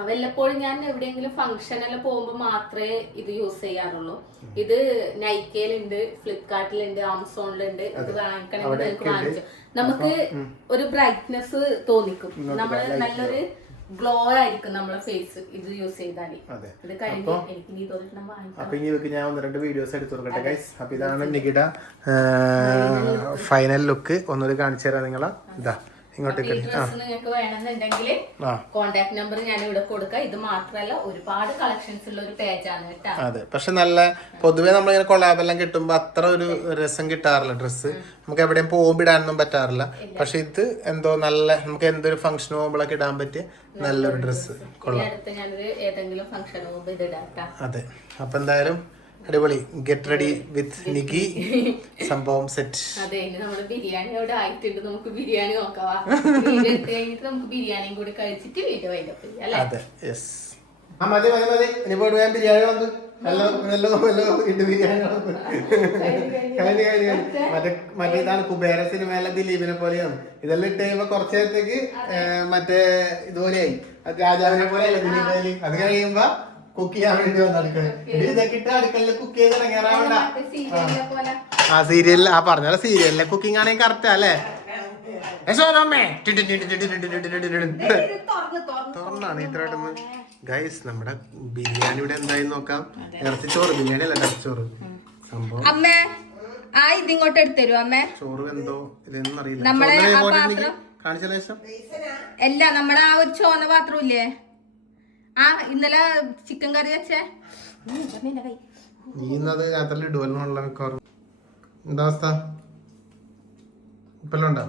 വല്ലപ്പോഴും ഞാൻ എവിടെയെങ്കിലും ഫംഗ്ഷൻ എല്ലാം പോകുമ്പോ മാത്രമേ ഇത് യൂസ് ചെയ്യാറുള്ളൂ. ഇത് നൈക്കയിലുണ്ട്, ഫ്ലിപ്കാർട്ടിലുണ്ട്, ആമസോണിലുണ്ട്. ഇത് വാങ്ങിക്കണമെങ്കിൽ നിങ്ങൾക്ക് വാങ്ങിച്ചു. നമുക്ക് ഒരു ബ്രൈറ്റ്നെസ് തോന്നിക്കും. നമ്മള് നല്ലൊരു ഗ്ലോ ആയിരിക്കും നമ്മളെ ഫേസ് ഇത് യൂസ് ചെയ്താൽ. ഇത് കഴിഞ്ഞ് എനിക്ക് നീ തോന്നിട്ട് വാങ്ങിക്കാം. അപ്പൊ ഇനി ഞാൻ 1-2 വീഡിയോസ് എടുത്തു കൊടുക്കട്ടെ ഗൈസ്. അപ്പൊ ഇതാണ് നികിട ഫൈനൽ ലുക്ക്. ഒന്നുകൂടി കാണിച്ചു തരാം നിങ്ങളെ. ഇതാ ഇങ്ങോട്ടേക്ക്. നിങ്ങൾക്ക് വേണമെന്നുണ്ടെങ്കിൽ കോണ്ടാക്ട് നമ്പർ ഞാൻ ഇവിടെ കൊടുക്കാം. ഇത് മാത്രമല്ല, ഒരുപാട് കളക്ഷൻസ് ഉള്ള ഒരു പേജാണ് കേട്ടോ. അതെ, പക്ഷെ നല്ല പൊതുവെ നമ്മളിങ്ങനെ കൊളാബെല്ലാം കിട്ടുമ്പോ അത്ര ഒരു രസം കിട്ടാറില്ല. ഡ്രസ്സ് നമുക്ക് എവിടെയും പോകുമ്പോ ഇടാനൊന്നും പറ്റാറില്ല. പക്ഷെ ഇത് എന്തോ നല്ല, നമുക്ക് എന്തൊരു ഫംഗ്ഷൻ പോകുമ്പോഴൊക്കെ ഇടാൻ പറ്റിയ നല്ലൊരു ഡ്രസ്സ്. കൊള്ളാം. ഏതെങ്കിലും ഫംഗ്ഷൻ പോകുമ്പോ ഇത് ഇടാം. അതെ, അപ്പൊ എന്തായാലും അടിപൊളി. Get ready with Nikki. സംഭവം സെറ്റ്. അതെ, ഇനി നമ്മള് ബിരിയാണി അവിടെ ആയിട്ടുണ്ട്. നമുക്ക് ബിരിയാണി നോക്കാം. കഴിഞ്ഞിട്ട് നമുക്ക് ബിരിയാണിയും കൂടി കഴിച്ചിട്ട് വീഡിയോ അല്ലേ? അതെ, യെസ്. മതി ഇനി പോയിട്ട് ഞാൻ ബിരിയാണി വന്നു. മറ്റേ ഇതാണ് കുബേര സിനിമയിലെ ദിലീപിനെ പോലെയാണ്. ഇതെല്ലാം ഇട്ട് കഴിയുമ്പോ കുറച്ചു നേരത്തേക്ക് മറ്റേ ഇതുപോലെയായി, രാജാവിനെ പോലെയല്ല ദിലീപ്. അത് കഴിയുമ്പോ കുക്ക് ചെയ്യാൻ വേണ്ടി വന്ന അടുക്കള. ഇതൊക്കെ ഇട്ട് അടുക്കളയിൽ കുക്ക് ചെയ്ത് ഇറങ്ങിയാറാവണ്ട. ആ സീരിയലിൽ പറഞ്ഞ സീരിയലിലെ കുക്കിംഗ് ആണെങ്കിൽ കറക്റ്റാ അല്ലേ? തുറന്നാണ് ഇത്രയായിട്ടൊന്ന്. ഗൈസ്, നമ്മുടെ ബിരിയാണി ഇവിടെ എന്തായി നോക്കാം. ഇറച്ചിച്ചോറ്, ബിരിയാണി അല്ല ഇറച്ചിച്ചോറ് സംഭവം. ഇതിങ്ങോട്ട് എടുത്തരും അമ്മേ. ചോറ് എന്തോ ഇതൊന്നും അറിയില്ല. കാണിച്ച ശേഷം അല്ല, നമ്മുടെ ആ ഒരു ചോന്ന പാത്രം ഇല്ലേ, ഇന്നലെ ചിക്കൻ കറി വെച്ചേ നീന്നത് രാത്രി ഇടുവല്ലോ. എന്താ അവസ്ഥ? ഇപ്പെല്ലാം ഉണ്ടോ?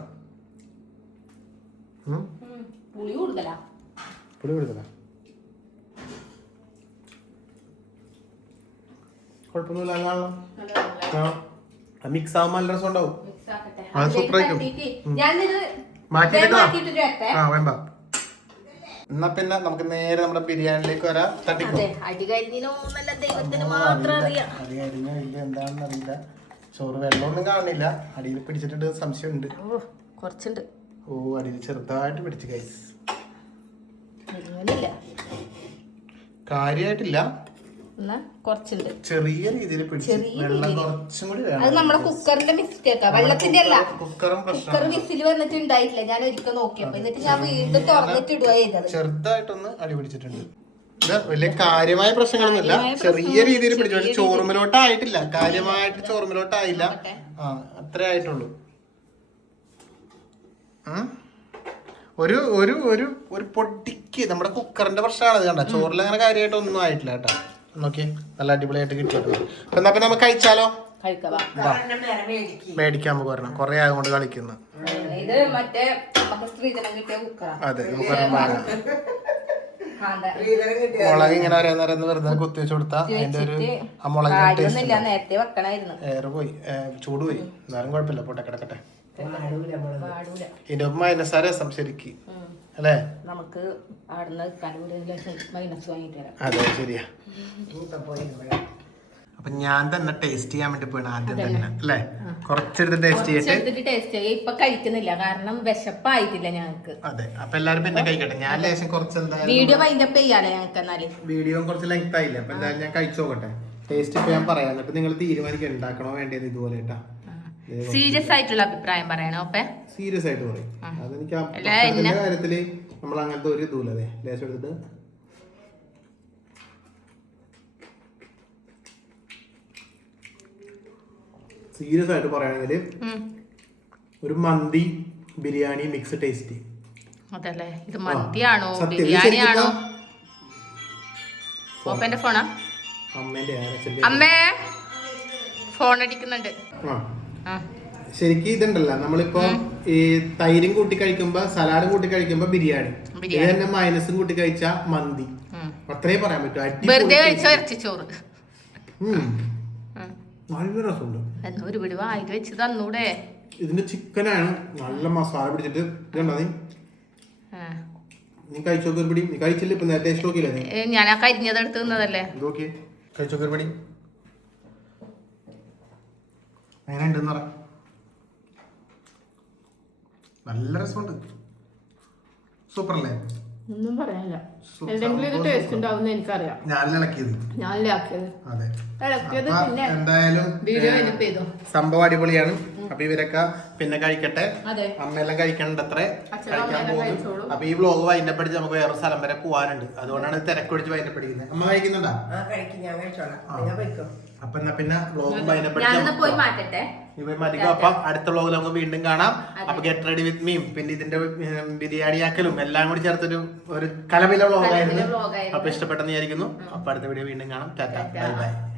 പുളി കൂടുതലാ. കുഴപ്പമൊന്നുമില്ല. മിക്സ് ആവുമ്പോ നല്ല രസം ഉണ്ടാവും. സൂപ്പർ ആയിരിക്കും. എന്നാ പിന്നെ നമുക്ക് നേരെ നമ്മുടെ ബിരിയാണിയിലേക്ക് വരാം. തട്ടിക്കോ. അതെ, അടി കഴിഞ്ഞോ നല്ല ദൈവത്തിന് മാത്രം അറിയാം. അടി കഴിഞ്ഞോ ഇല്ല എന്താണെന്ന് അറിയില്ല. ചോറ് വെള്ളമൊന്നും കാണില്ല. അടിയിൽ പിടിച്ചിട്ടുണ്ട് സംശയമുണ്ട്. ഓ കുറച്ചുണ്ട്. ഓ അടിയിൽ ചെറുതായിട്ട് പിടിച്ചു ഗൈസ്. കാര്യായിട്ടില്ല, കുറച്ചുണ്ട്. ചെറിയ രീതിയിൽ പിടിച്ചു. വെള്ളം കുറച്ചും കൂടി വേണം. അത് നമ്മുടെ കുക്കറിന്റെ മിസ്റ്റേക്കാ, വെള്ളത്തിന്റെ അല്ല. കുക്കറും കുക്കർ വിസിൽ വന്നിട്ട് ഉണ്ടായിട്ടില്ല. ഞാൻ ഒരിക്കൽ നോക്കിയപ്പോ, എന്നിട്ട് ഞാൻ വീണ്ടും തുറന്നിട്ട് ഇടുക ചെയ്തത്. ചെറുതായിട്ടൊന്ന് അടി പിടിച്ചിട്ടുണ്ട്. ഇത് വലിയ കാര്യമായ പ്രശ്നങ്ങളൊന്നുമില്ല, ചെറിയ രീതിയിൽ പിടിച്ചു. പക്ഷെ ചോറുമലോട്ടായിട്ടില്ല, കാര്യമായിട്ട് ചോറുമലോട്ടായില്ല. ആ അത്രേ ആയിട്ടുള്ളൂ. ഒരു ഒരു ഒരു ഒരു പൊട്ടിക്ക് നമ്മുടെ കുക്കറിന്റെ പ്രശ്നമാണ്. കണ്ട ചോറിൽ അങ്ങനെ കാര്യമായിട്ടൊന്നും ആയിട്ടില്ല കേട്ടോ. നോക്കിയേ നല്ല അടിപൊളിയായിട്ട് കിട്ടിയിട്ടുണ്ട്. അപ്പൊ എന്നാ പിന്നെ നമുക്ക് കഴിച്ചാലോ? മേടിക്കാൻ നമുക്ക് വരണം, കൊറേ ആയതുകൊണ്ട് കളിക്കുന്നു. ഇത് മറ്റേ സ്ത്രീധനം കിട്ടിയ കുക്കറാ. അതെ, കുക്കറിന് മുളക് ഇങ്ങനെ ഓരോന്നോരോന്ന് വെറുതെ കുത്തി വെച്ച് കൊടുത്താ അതിന്റെ ഒരു ആ മുളക് നേരത്തെ വെക്കണായിരുന്നു. ഏറെ പോയി, ചൂട് പോയി. എന്നാലും കുഴപ്പമില്ല, പോട്ടെ കിടക്കട്ടെ. ഇതിന്റെ മൈനസാ രസം ശരിക്ക് അല്ലേ? നമുക്ക് മൈനസ് വാങ്ങിട്ട് വരാം. അതെ ശരിയാ. അപ്പൊ ഞാൻ തന്നെ ടേസ്റ്റ് ചെയ്യാൻ വേണ്ടി പോയി ആദ്യം തന്നെ അല്ലേ? കുറച്ചെടുത്ത് ടേസ്റ്റ് ചെയ്തിട്ട് ടേസ്റ്റ് ഇപ്പൊ കഴിക്കുന്നില്ല, കാരണം വിശപ്പായിട്ടില്ല ഞങ്ങൾക്ക്. അതെ, അപ്പൊ എല്ലാരും പിന്നെ കഴിക്കട്ടെ. ഞാൻ ലേശം കുറച്ച് എന്തായാലും വീഡിയോ വൈൻഡപ്പ് ചെയ്യാലോ ഞങ്ങൾക്ക്. എന്നാല് വീഡിയോ കുറച്ച് ലെങ്ത് ആയില്ല, അപ്പൊ എന്തായാലും ഞാൻ കഴിച്ചു നോക്കട്ടെ. ടേസ്റ്റ് ഇപ്പൊ ഞാൻ പറയാം, എന്നിട്ട് നിങ്ങൾ തീരുമാനിക്കുക ഉണ്ടാക്കണോ വേണ്ടത്. ഇതുപോലെ കേട്ടാ സീരിയസ് ആയിട്ടുള്ള അഭിപ്രായം പറയണോ? സീരിയസ് ആയിട്ട് പറയും. അതെനിക്ക് ഭക്ഷണത്തിന്റെ കാര്യത്തില് നമ്മൾ അങ്ങനത്തെ ഒരു ഇതുമില്ല. അതെ, ലേശം എടുത്തിട്ട് സീരിയസ് ആയിട്ട് പറയുകയാണെങ്കിൽ ഒരു മന്തി ബിരിയാണി മിക്സ് ടേസ്റ്റ്. അതല്ലേ, ഇത് മന്തിയാണോ ബിരിയാണിയാണോ? ഓപ്പന്റെ ഫോണാ? അമ്മേ ഫോൺ അടിക്കുന്നുണ്ട്. ശരിക്കും ഇതുണ്ടല്ലോ, നമ്മളിപ്പോ ഈ തൈരും കൂട്ടി കഴിക്കുമ്പോ സലാഡും കൂട്ടി കഴിക്കുമ്പോ ബിരിയാണി, ഇത് തന്നെ മൈനസും കൂട്ടി കഴിച്ച മന്തി. അത്രേ പറയാൻ പറ്റും. വെറുതെ കഴിച്ച ഇറച്ചിച്ചോറ് നല്ല രസമുണ്ട്. ഒരു പിടി വായിൽ വെച്ച് തന്നൂടെ. ഇതിന്റെ ചിക്കനാണ് നല്ല മസാല പിടിച്ചിട്ട്. ഇതുണ്ടോ നീ കഴിച്ചോക്കൊരു പിടി? നീ കഴിച്ചില്ല, ഇപ്പൊ നേരത്തെ ടേസ്റ്റ് നോക്കിയില്ലേ? ഞാൻ ആ കരിഞ്ഞത് എടുത്ത് തിന്നതല്ലേ. നോക്കി കഴിച്ചോക്കൊരു പിടി. അങ്ങനെ ഉണ്ടെന്ന് പറ. നല്ല രസമുണ്ട്. സൂപ്പർ അല്ലേ? ഒന്നും പറയാനില്ല. എന്തെങ്കിലും ഒരു ടേസ്റ്റ് ഉണ്ടാവും എനിക്കറിയാം. എന്തായാലും സംഭവം അടിപൊളിയാണ്. അപ്പൊ ഇവരൊക്കെ പിന്നെ കഴിക്കട്ടെ. അമ്മയെല്ലാം കഴിക്കണ്ടത്രേ, കഴിക്കാൻ പോകുന്നു. അപ്പൊ ഈ വ്ലോഗ് വൈൻഡപ്പെടുത്തി നമുക്ക് വേറെ സ്ഥലം വരെ പോവാനുണ്ട്. അതുകൊണ്ടാണ് തിരക്കൊടിച്ച് വൈൻഡപ്പടിക്കുന്നത്. അമ്മ കഴിക്കുന്നുണ്ടാ? അപ്പൊ എന്നാ പിന്നെ വ്ലോഗ് വൈൻഡപ്പെടുത്തി അപ്പൊ അടുത്ത വ്ലോഗിൽ നമുക്ക് വീണ്ടും കാണാം. അപ്പൊ ഗെറ്റ് റെഡി വിത്ത് മീം പിന്നെ ഇതിന്റെ ബിരിയാണിയാക്കലും എല്ലാം കൂടി ചേർത്തൊരു കലപില വ്ലോഗായിരുന്നു. അപ്പൊ ഇഷ്ടപ്പെട്ടെന്ന് വിചാരിക്കുന്നു. അപ്പൊ അടുത്ത വീഡിയോ വീണ്ടും കാണാം. Tata, bye bye.